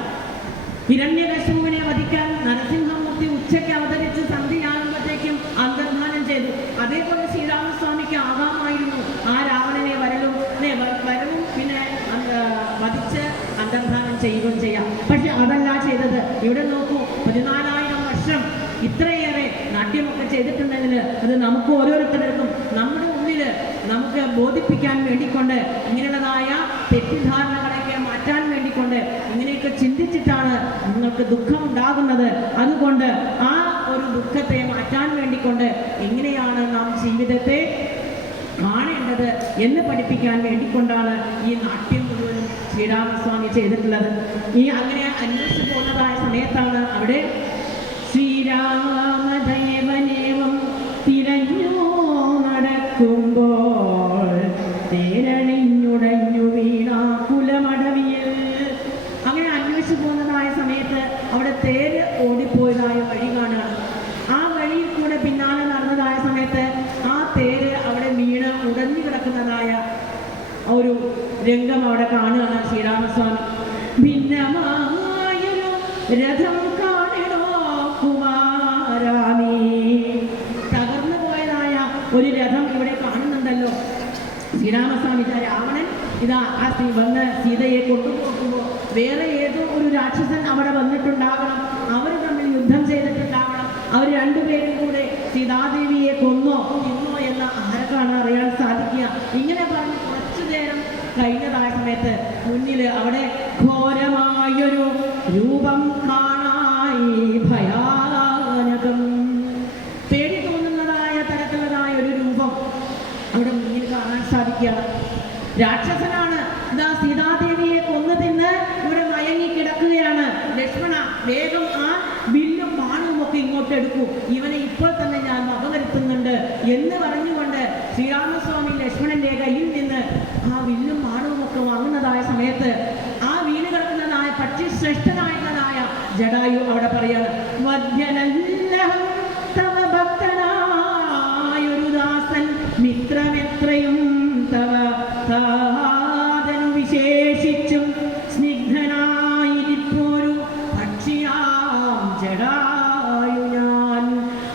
ഹിരണ്യകശിപുവിനെ വധിക്കാൻ നരസിംഹമൂർത്തി ഉച്ചയ്ക്ക് അവതരിച്ച് സന്ധ്യയാകുമ്പോഴത്തേക്കും അന്തർധാനം ചെയ്തു. അതേപോലെ ശ്രീരാമസ്വാമിക്ക് ആകാമായിരുന്നു ആ രാവണനെ വരവും പിന്നെ വധിച്ച് അന്തർധാനം ചെയ്യുകയും ചെയ്യാം. പക്ഷെ അതല്ല ചെയ്തത്. ഇവിടെ നോക്കൂ, 14,000 വർഷം ഇത്രയേറെ നാട്യമൊക്കെ ചെയ്ത് ചെയ്തിട്ടുണ്ടെങ്കിൽ അത് നമുക്ക് ഓരോരുത്തർക്കും നമ്മുടെ ഉള്ളിൽ നമുക്ക് ബോധിപ്പിക്കാൻ വേണ്ടിക്കൊണ്ട് ഇങ്ങനെയുള്ളതായ തെറ്റിദ്ധാരണകളൊക്കെ മാറ്റാൻ വേണ്ടിക്കൊണ്ട് ഇങ്ങനെയൊക്കെ ചിന്തിച്ചിട്ടാണ് നിങ്ങൾക്ക് ദുഃഖമുണ്ടാകുന്നത്. അതുകൊണ്ട് ആ ഒരു ദുഃഖത്തെ മാറ്റാൻ വേണ്ടിക്കൊണ്ട് എങ്ങനെയാണ് നാം ജീവിതത്തെ കാണേണ്ടത് എന്ന് പഠിപ്പിക്കാൻ വേണ്ടിക്കൊണ്ടാണ് ഈ നാട്യം മുഴുവനും ശ്രീരാമസ്വാമി ചെയ്തിട്ടുള്ളത്. ഈ അങ്ങനെ അന്വേഷിച്ചു പോകുന്നതായ സമയത്താണ് അവിടെ ശ്രീരാമദേവനേവം തിരഞ്ഞു നടക്കുമ്പോൾ തേരണിഞ്ഞുടഞ്ഞു വീണ കുലമടവിയിൽ. അങ്ങനെ അന്വേഷിച്ചു പോകുന്നതായ സമയത്ത് അവിടെ തേര് ഓടിപ്പോയതായ വഴി കാണുകയാണ്. ആ വഴിയിൽ കൂടെ പിന്നാലെ നടന്നതായ സമയത്ത് ആ തേര് അവിടെ വീണ് ഉടഞ്ഞു കിടക്കുന്നതായ ഒരു രംഗം അവിടെ കാണുകയാണ് ശ്രീരാമസ്വാമി. ഭിന്നമായൊരു രഥം കാണണോ കുമാരാമി. തകർന്നു പോയതായ ഒരു രഥം ഇവിടെ കാണുന്നുണ്ടല്ലോ. ശ്രീരാമസ്വാമി രാവണൻ ഇതാ ആ വന്ന് സീതയെ കൊണ്ടുപോകുമ്പോൾ വേറെ ഏതോ ഒരു രാക്ഷസൻ അവിടെ വന്നിട്ടുണ്ടാകണം, അവർ തമ്മിൽ യുദ്ധം ചെയ്തിട്ടുണ്ടാകണം, അവർ രണ്ടുപേരും കൂടെ സീതാദേവിയെ കൊന്നോ ഇന്നോ എന്ന് ആർക്കാണ് അറിയാൻ സാധിക്കുക. ഇങ്ങനെ പറഞ്ഞ് കുറച്ചു നേരം കഴിഞ്ഞതായ സമയത്ത് മുന്നിൽ അവിടെ ഘോരമായൊരു രൂപം കാണായി, ഭയാനകം പേടി തോന്നുന്നതായ തരത്തിലുള്ളതായ ഒരു രൂപം അവിടെ മുന്നിൽ കാണാൻ സാധിക്കുകയാണ്. രാക്ഷസനാണ്. ഇതാ സീതാദേവിയെ കൊന്നു തിന്ന് ഇവിടെ മയങ്ങി കിടക്കുകയാണ്. ലക്ഷ്മണ വേഗം ആ വില്ലും ബാണവും ഒക്കെ ഇങ്ങോട്ട് എടുക്കൂ, ഇവനെ ഇപ്പോൾ തന്നെ ഞാൻ വകവരുത്തുന്നുണ്ട് എന്ന് പറഞ്ഞുകൊണ്ട് ശ്രീരാമസ്വാമി ലക്ഷ്മണന്റെ കയ്യിൽ നിന്ന് ആ വില്ലും ബാണവും ഒക്കെ വാങ്ങുന്നതായ സമയത്ത് ആ വീണ് കിടക്കുന്നതായ പക്ഷി ശ്രേഷ്ഠനായിട്ടുള്ളതായ ജടായു അവിടെ പറയാണ്, വദ്യനല്ലഹം തവ ഭക്തനായൊരു ദാസൻ മിത്രമെത്രയും തവ താതനു വിശേഷിച്ചും സ്നിഗ്ധനായിരിപ്പോരു പക്ഷിയാം ജടായു ഞാൻ.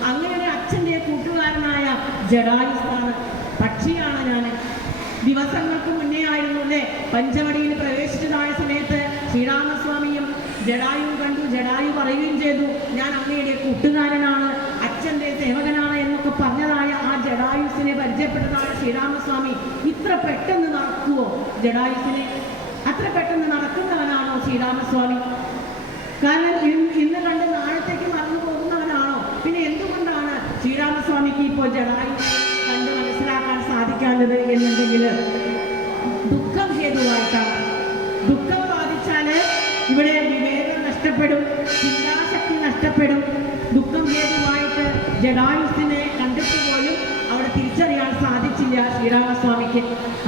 അങ്ങനെ അച്ഛൻ്റെ കൂട്ടുകാരനായ ജടായുസാണ്, പക്ഷിയാണ് ഞാൻ. ദിവസങ്ങൾക്ക് മുന്നേ ആയിരുന്നു അല്ലേ പഞ്ചവടിയിൽ പ്രവേശിച്ചതായ സമയത്ത് ശ്രീരാമസ്വാമിയും ജടായുവും കണ്ടു. ജടായു പറയുകയും ചെയ്തു, ഞാൻ അങ്ങയുടെ കൂട്ടുകാരനാണ്, അച്ഛൻ്റെ സേവകനാണ് എന്നൊക്കെ പറഞ്ഞതായ ആ ജടായുസിനെ പരിചയപ്പെട്ടതായ ശ്രീരാമസ്വാമി ഇത്ര പെട്ടെന്ന് നടക്കുവോ? ജടായുസിനെ അത്ര പെട്ടെന്ന് നടക്കുന്നവനാണോ ശ്രീരാമസ്വാമി? കാരണം ഇന്ന് കണ്ട് നാളത്തേക്ക് മറന്നു പോകുന്നവനാണോ? പിന്നെ എന്തുകൊണ്ടാണ് ശ്രീരാമസ്വാമിക്ക് ഇപ്പോൾ ജടായു കണ്ട് മനസ്സിലാക്കാൻ സാധിക്കാത്തത് എന്നുണ്ടെങ്കിൽ ദുഃഖം ഹേതുവായിട്ടാണ്. ദുഃഖം ബാധിച്ചാൽ ഇവിടെ വിവേകം നഷ്ടപ്പെടും, ചിന്താശക്തി നഷ്ടപ്പെടും. ദുഃഖം ഹേതുവായിട്ട് ജടായുസിനെ കണ്ടിട്ട് പോലും അവിടെ തിരിച്ചറിയാൻ സാധിച്ചില്ല ശ്രീരാമസ്വാമിക്ക്.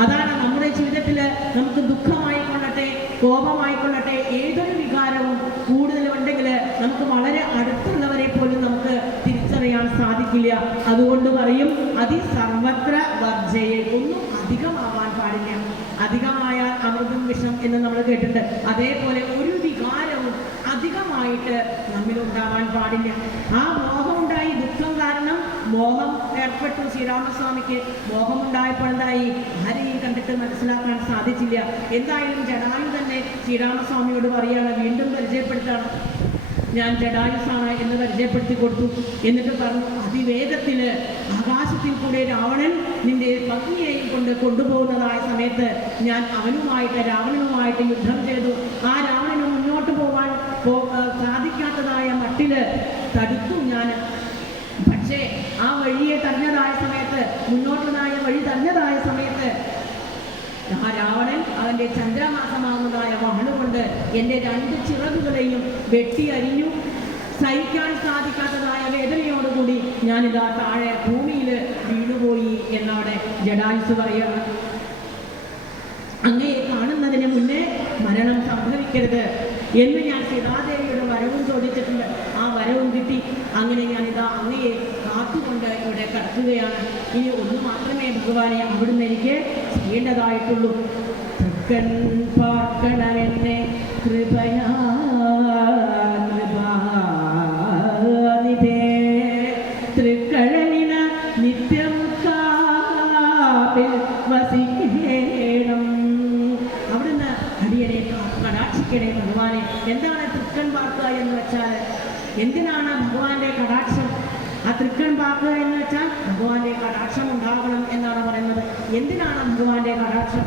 അതാണ് നമ്മുടെ ജീവിതത്തിൽ നമുക്ക് ദുഃഖമായിക്കൊള്ളട്ടെ കോപമായിക്കൊള്ളട്ടെ ഏതൊരു വികാരവും കൂടുതലുണ്ടെങ്കിൽ നമുക്ക് വളരെ അടുത്തുള്ളവരെ പോലും നമുക്ക് തിരിച്ചറിയാൻ സാധിക്കില്ല. അതുകൊണ്ട് പറയും അതിസർവത്ര വർജയെ, ഒന്നും അധികമാവാൻ പാടില്ല. അധികമായാൽ അമൃതം വിഷം എന്ന് നമ്മൾ കേട്ടിട്ടുണ്ട്. അതേപോലെ ഒരു വികാരവും അധികമായിട്ട് നമ്മിലുണ്ടാവാൻ പാടില്ല. ആ മോഹമുണ്ടായി, ദുഃഖം കാരണം മോഹം ഏർപ്പെട്ടു ശ്രീരാമസ്വാമിക്ക്. മോഹമുണ്ടായപ്പോൾ എന്തായി? ആരെയും കണ്ടിട്ട് മനസ്സിലാക്കാൻ സാധിച്ചില്ല. എന്തായാലും ജടായു തന്നെ ശ്രീരാമസ്വാമിയോട് പറയാണ്, വീണ്ടും പരിചയപ്പെടുത്താണ്, ഞാൻ ജടായുസാണ് എന്ന് പരിചയപ്പെടുത്തി കൊടുത്തു. എന്നിട്ട് പറഞ്ഞു, അതിവേഗത്തിൽ ആകാശത്തിൽ കൂടെ രാവണൻ നിന്റെ പത്നിയെയും കൊണ്ട് കൊണ്ടുപോകുന്നതായ സമയത്ത് ഞാൻ രാവണനുമായിട്ട് യുദ്ധം ചെയ്തു. ആ രാവണന് മുന്നോട്ട് പോകാൻ സാധിക്കാത്തതായ മട്ടില് തടുത്തു ഞാൻ. പക്ഷേ ആ വഴിയെ തടഞ്ഞതായ സമയത്ത്, മുന്നോട്ടുള്ളതായ വഴി തടഞ്ഞതായ സമയത്ത് ആ രാവണൻ അവൻ്റെ ചന്ദ്രമാസമാകുന്നതായ വാളുകൊണ്ട് എൻ്റെ 2 ചിറകുകളെയും വെട്ടി അരിഞ്ഞു. സഹിക്കാൻ സാധിക്കാത്തതായ വേദനയോടുകൂടി ഞാനിതാ താഴെ ഭൂമിയിൽ വീണുപോയി എന്നവിടെ ജടായുസ് പറയുകയാണ്. അങ്ങയെ കാണുന്നതിന് മുന്നേ മരണം സംഭവിക്കരുത് എന്ന് ഞാൻ സീതാദേവിയുടെ വരവും ചോദിച്ചിട്ടുണ്ട്. ആ വരവും കിട്ടി. അങ്ങനെ ഞാനിതാ അങ്ങയെ കാത്തുകൊണ്ട് ഇവിടെ കടക്കുകയാണ്. ഇനി ഒന്ന് മാത്രമേ ഭഗവാനെ അവിടുന്ന് എനിക്ക് ചെയ്യേണ്ടതായിട്ടുള്ളൂ. തൃക്കൺ പാർക്കണമെന്നെ കൃപയാ കൃപാനിധേ തൃക്കഴലിന നിത്യം കാപ്പിൽ വസിക്കേണം. അവിടുന്ന് അടിയനെ കടാക്ഷിക്കണേ ഭഗവാനെ. എന്താണ് തൃക്കൺ പാർക്കുക എന്ന് വെച്ചാൽ? എന്തിനാണ് ഭഗവാന്റെ കടാക്ഷം? ആ തൃക്കൺ പാക്കുക എന്ന് വെച്ചാൽ ഭഗവാന്റെ കടാക്ഷം ഉണ്ടാകണം എന്നാണ് പറയുന്നത്. എന്തിനാണ് ഭഗവാന്റെ കടാക്ഷം?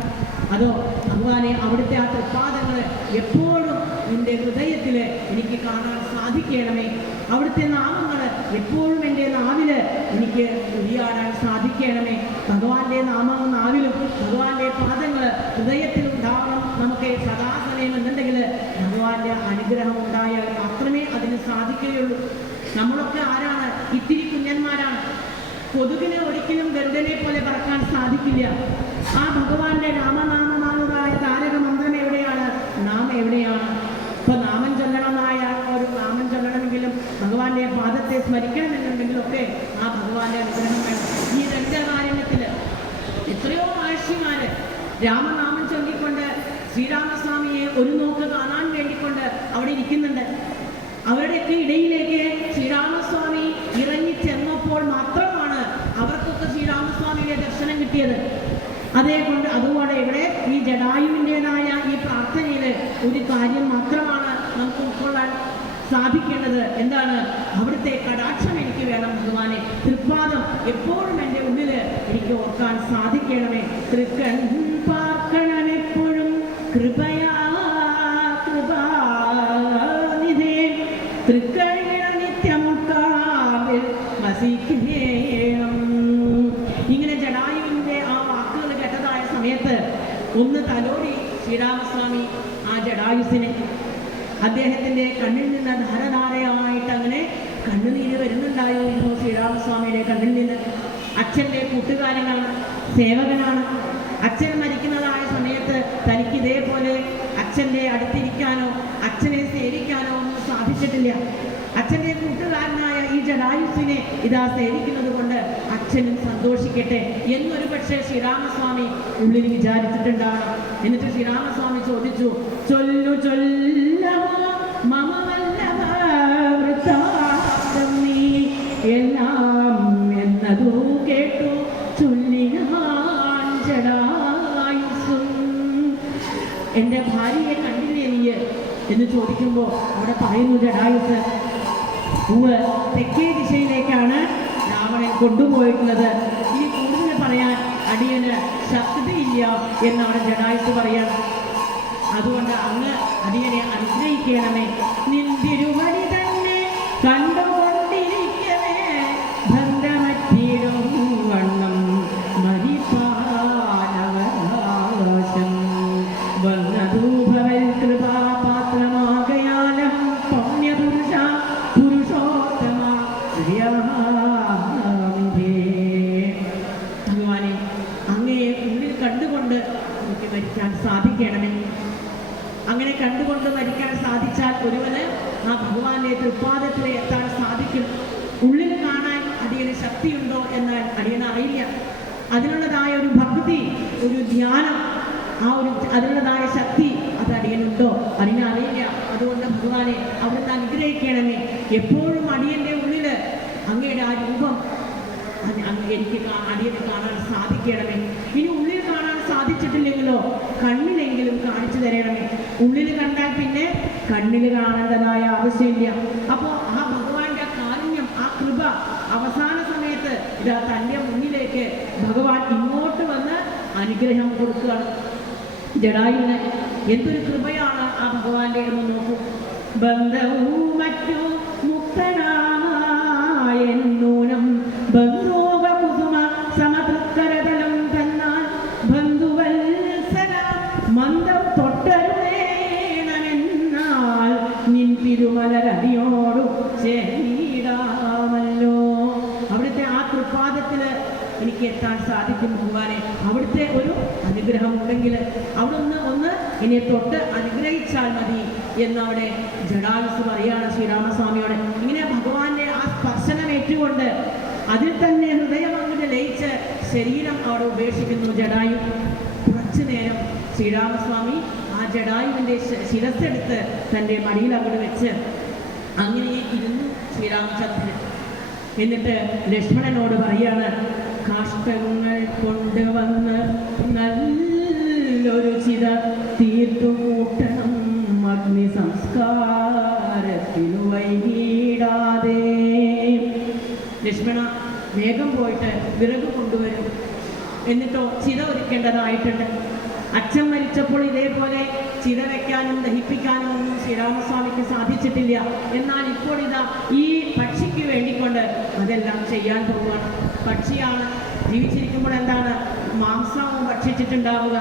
അതോ ഭഗവാനെ അവിടുത്തെ ആ തൃപ്പാദങ്ങൾ എപ്പോഴും എൻ്റെ ഹൃദയത്തിൽ എനിക്ക് കാണാൻ സാധിക്കണമേ, അവിടുത്തെ നാമങ്ങൾ എപ്പോഴും എൻ്റെ നാവില് എനിക്ക് ഉരിയാടാൻ സാധിക്കണമേ. ഭഗവാന്റെ നാമം നാവിലും ഭഗവാന്റെ പാദങ്ങൾ ഹൃദയത്തിലും ഉണ്ടാവണം നമുക്ക് സദാസമയം എന്നുണ്ടെങ്കിൽ ഭഗവാന്റെ അനുഗ്രഹം ഉണ്ടായാൽ മാത്രമേ അതിന് സാധിക്കുകയുള്ളൂ. നമ്മളൊക്കെ ആരാണ്? ഇത്തിരി കുഞ്ഞന്മാരാണ്. കൊതുകിന് ഒരിക്കലും ഗരുഡനെ പോലെ പറക്കാൻ സാധിക്കില്ല. ആ ഭഗവാന്റെ രാമനാമമാകുന്നതായ താരക മന്ത്രം എവിടെയാണ്? നാം എവിടെയാണ്? ഇപ്പൊ നാമം ചൊല്ലണമെന്നായ ഒരു നാമം ചൊല്ലണമെങ്കിലും ഭഗവാന്റെ പാദത്തെ സ്മരിക്കണമെന്നുണ്ടെങ്കിലൊക്കെ ആ ഭഗവാന്റെ അനുഗ്രഹം വേണം. ഈ രംഗകാരണ്യത്തില് എത്രയോ മഹർഷിമാര് രാമനാമം ചൊല്ലിക്കൊണ്ട് ശ്രീരാമസ്വാമിയെ ഒരു നോക്ക് കാണാൻ വേണ്ടിക്കൊണ്ട് അവിടെ ഇരിക്കുന്നുണ്ട്. അവരുടെയൊക്കെ ഇടയിലേക്ക് ശ്രീരാമസ്വാമി ഇറങ്ങി ചെന്നപ്പോൾ മാത്രമാണ് അവർക്കൊക്കെ ശ്രീരാമസ്വാമിയുടെ ദർശനം കിട്ടിയത്. അതുകൊണ്ട് ഇവിടെ ഈ ജടായുവിൻ്റെതായ ഈ പ്രാർത്ഥനയിൽ ഒരു കാര്യം മാത്രമാണ് നമുക്ക് ഉൾക്കൊള്ളാൻ സാധിക്കേണ്ടത്. എന്താണ്? അവിടുത്തെ കടാക്ഷം എനിക്ക് വേണം ഭഗവാനെ. തൃപ്പാദം എപ്പോഴും എൻ്റെ ഉള്ളിൽ എനിക്ക് ഓർക്കാൻ സാധിക്കണമേ. തൃക്കൺ പാർക്കണമെപ്പോഴും കൃപയാ കൃപാനിധേ തൃക്കഴിഞ്ഞ നിത്യം കാവിൽ വസിക്കേണം. ഇങ്ങനെ ജടായുവിൻ്റെ ആ വാക്കുകൾ കേട്ടതായ സമയത്ത് ഒന്ന് തലോടി ശ്രീരാമസ്വാമി ആ ജടായുസിനെ. അദ്ദേഹത്തിൻ്റെ കണ്ണിൽ നിന്ന് ധാരധാരയായിട്ട് അങ്ങനെ കണ്ണുനീര് വരുന്നുണ്ടായിരുന്നു ശ്രീരാമസ്വാമിയുടെ കണ്ണിൽ നിന്ന്. അച്ഛൻ്റെ കൂട്ടുകാരനാണ്, സേവകനാണ്. അച്ഛൻ മരിക്കുന്നതായ സമയത്ത് തനിക്ക് ഇതേപോലെ അച്ഛൻ്റെ അടുത്തിരിക്കാനോ അച്ഛനെ സേവിക്കാനോ ഒന്നും സാധിച്ചിട്ടില്ല. അച്ഛൻ്റെ കൂട്ടുകാരനായ ഈ ജടായുസിനെ ഇതാ സേവിക്കുന്നത് കൊണ്ട് അച്ഛനും സന്തോഷിക്കട്ടെ എന്നൊരു പക്ഷേ ശ്രീരാമസ്വാമി ഉള്ളിൽ വിചാരിച്ചിട്ടുണ്ടാവണം. എന്നിട്ട് ശ്രീരാമസ്വാമി ചോദിച്ചു, ചൊല്ലു എല്ലാം എന്നതു കേട്ടു ചൊല്ലിനാൻ ജടായുസും. എൻ്റെ ഭാര്യയെ കണ്ടില്ലേ നീ എന്ന് ചോദിക്കുമ്പോൾ അവിടെ പറയുന്നു ജടായുസ്, പൂവ് തെക്കേ ദിശയിലേക്കാണ് രാവണൻ കൊണ്ടുപോയിട്ടുള്ളത്. ഇനി കൂടുതൽ പറയാൻ അടിയന് ശക്തിയില്ല എന്നാണ് ജടായുസ് പറയാൻ. അതുകൊണ്ട് അങ്ങ് അടിയനെ അനുഗ്രഹിക്കണമേ. നിന്തിരുവടി തന്നെ കണ്ടുകൊണ്ടിരിക്കവേ ബന്ധമറ്റിടും വണ്ണം മരിപ്പാനവകാശം വന്നതൂഭവൽ കൃപാപാത്രമാകയാലം പുണ്യപുരുഷ പുരുഷോത്തമ ഭഗവാനെ അങ്ങയെ ഉള്ളിൽ കണ്ടുകൊണ്ട് എനിക്ക് മരിക്കാൻ സാധിക്കണമേ. അങ്ങനെ കണ്ടുകൊണ്ട് മരിക്കാൻ സാധിച്ചാൽ ഒരുവന് ആ ഭഗവാന്റെ തൃപ്പാദത്തിൽ എത്താൻ സാധിക്കും. ഉള്ളിൽ കാണാൻ അടിയന് ശക്തിയുണ്ടോ എന്ന് അടിയന് അറിയില്ല. അതിനുള്ളതായ ഒരു ഭക്തി, ഒരു ധ്യാനം, അതിനുള്ളതായ ശക്തി അത് അടിയനുണ്ടോ അതിനറിയില്ല. അതുകൊണ്ട് ഭഗവാനെ അവിടുന്ന് അനുഗ്രഹിക്കണമേ. എപ്പോഴും അടിയന്റെ ഉള്ളിൽ അങ്ങയുടെ ആ രൂപം എനിക്ക് അടിയന് കാണാൻ സാധിക്കണമേ. ഇനി ഉള്ളിൽ കാണാൻ സാധിച്ചിട്ടില്ലെങ്കിലോ കണ്ണിലെങ്കിലും കാണിച്ചു തരണമേ. ഉള്ളിൽ കണ്ടാൽ പിന്നെ കണ്ണിൽ കാണേണ്ടതായ ആവശ്യമില്ല. അപ്പോൾ ആ ഭഗവാന്റെ കാരുണ്യം, ആ കൃപ അവസാന സമയത്ത് ഇതാ തൻ്റെ മുന്നിലേക്ക് ഭഗവാൻ ഇങ്ങോട്ട് വന്ന് അനുഗ്രഹം കൊടുക്കുകയാണ് ജടായുവിന്. എന്തൊരു കൃപയാണ് ആ ഭഗവാന്റെ എന്ന് നോക്കൂ. ബന്ധവും മറ്റു മുക്തനായെന്നൂനം ബന്ധോക കുസുമ സമതൃക്കരതലം തന്നാൽ ബന്ധുവത്സല മന്ദം തൊട്ടരുവേണമെന്നാൽ നിൻ തിരുമലരടിയോടു ചേരാമല്ലോ. അവിടുത്തെ ആ തൃപ്പാദത്തിൽ എനിക്ക് എത്താൻ സാധിക്കും ഭഗവാനെ. അവിടുത്തെ ഒരു അനുഗ്രഹം ഉണ്ടെങ്കിൽ അവിടെ ഒന്ന് എന്നെ തൊട്ട് അനുഗ്രഹിച്ചാൽ മതി എന്നവിടെ ജടായുസ് പറയാണ് ശ്രീരാമസ്വാമിയോട്. ഇങ്ങനെ ഭഗവാന്റെ ആ സ്പർശനം ഏറ്റുകൊണ്ട് അതിൽ തന്നെ ഹൃദയം അങ്ങോട്ട് ലയിച്ച് ശരീരം അവിടെ ഉപേക്ഷിക്കുന്നു ജടായു. കുറച്ചു നേരം ശ്രീരാമസ്വാമി ആ ജടായുവിൻ്റെ ശിരസ്സെടുത്ത് തൻ്റെ മടിയിൽ അങ്ങോട്ട് വെച്ച് അങ്ങനെ ഇരുന്നു ശ്രീരാമചന്ദ്രൻ. എന്നിട്ട് ലക്ഷ്മണനോട് പറയാണ്, കാഷ്ടങ്ങൾ കൊണ്ടുവന്ന് നല്ലൊരു ചിത തീർത്തുകൂട്ടണം അഗ്നി സംസ്കാരത്തിനു വൈകിടാതെ. പോയിട്ട് വിറക് കൊണ്ടുവരും. എന്നിട്ടോ ചിത ഒരുക്കേണ്ടതായിട്ടുണ്ട്. അച്ഛൻ മരിച്ചപ്പോൾ ഇതേപോലെ ചിത വയ്ക്കാനും ദഹിപ്പിക്കാനും ഒന്നും ശ്രീരാമസ്വാമിക്ക് സാധിച്ചിട്ടില്ല. എന്നാൽ ഇപ്പോൾ ഇതാ ഈ പക്ഷിക്ക് വേണ്ടിക്കൊണ്ട് അതെല്ലാം ചെയ്യാൻ പോവുകയാണ്. പക്ഷിയാണ്, ജീവിച്ചിരിക്കുമ്പോൾ എന്താണ് മാംസവും ഭക്ഷിച്ചിട്ടുണ്ടാവുക.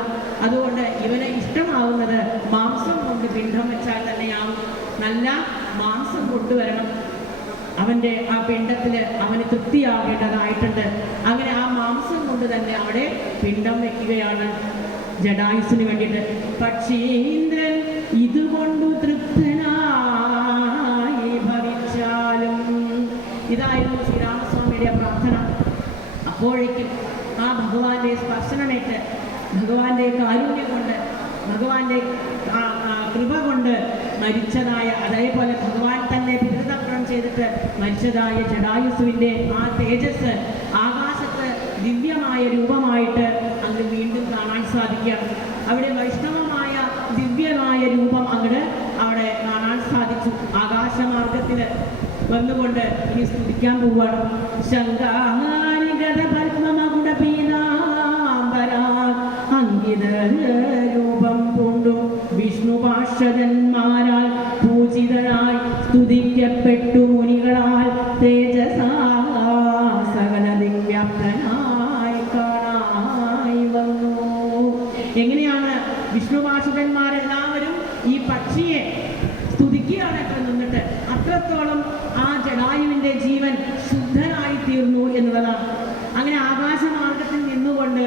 അതുകൊണ്ട് ഇവന് ഇഷ്ടമാവുന്നത് മാംസം കൊണ്ട് പിണ്ഡം വെച്ചാൽ തന്നെയാവും. നല്ല മാംസം കൊണ്ടുവരണം. അവൻ്റെ ആ പിണ്ഡത്തിൽ അവന് തൃപ്തിയാകേണ്ടതായിട്ടുണ്ട്. അങ്ങനെ ആ മാംസം കൊണ്ട് തന്നെ അവിടെ പിണ്ഡം വെക്കുകയാണ് ജടായുസിന് വേണ്ടിയിട്ട്. പക്ഷീന്ദ്രൻ ഇതുകൊണ്ടു തൃപ്തനായി ഭവിച്ചാലും. ഇതായിരുന്നു ശ്രീരാമസ്വാമിയുടെ പ്രാർത്ഥന. അപ്പോഴേക്കും ആ ഭഗവാന്റെ സ്പർശനമേറ്റ്, ഭഗവാന്റെ കാരുണ്യം കൊണ്ട്, ഭഗവാന്റെ കൃപ കൊണ്ട് മരിച്ചതായ, അതേപോലെ ഭഗവാൻ തന്നെ പിതൃതർപ്പണം ചെയ്തിട്ട് മരിച്ചതായ ജടായുസുവിൻ്റെ ആ തേജസ് ആകാശത്ത് ദിവ്യമായ രൂപമായിട്ട് അങ്ങ് വീണ്ടും കാണാൻ സാധിക്കുകയാണ്. അവിടെ വൈഷ്ണവമായ ദിവ്യമായ രൂപം അങ്ങോട്ട് അവിടെ കാണാൻ സാധിച്ചു. ആകാശമാർഗത്തിൽ വന്നുകൊണ്ട് ഇനി സ്തുതിക്കാൻ പോവുകയാണ്. രൂപം കൊണ്ടും വിഷ്ണു പാർഷദന്മാരാൽ പൂജിതനായി സ്തുതിക്കപ്പെട്ടു മുനികളാൽ തേജസാ സകല ദിവ്യാപ്തനായി കാണായി വന്നു. എങ്ങനെയാണ് വിഷ്ണു പാർഷദന്മാരെല്ലാവരും ഈ പക്ഷിയെ സ്തുതിക്കുകയാണ് ഇപ്പോൾ നിന്നിട്ട്. അത്രത്തോളം ആ ജടായുവിൻ്റെ ജീവൻ ശുദ്ധനായി തീർന്നു എന്നുള്ളതാണ്. അങ്ങനെ ആകാശമാർഗത്തിൽ നിന്നുകൊണ്ട്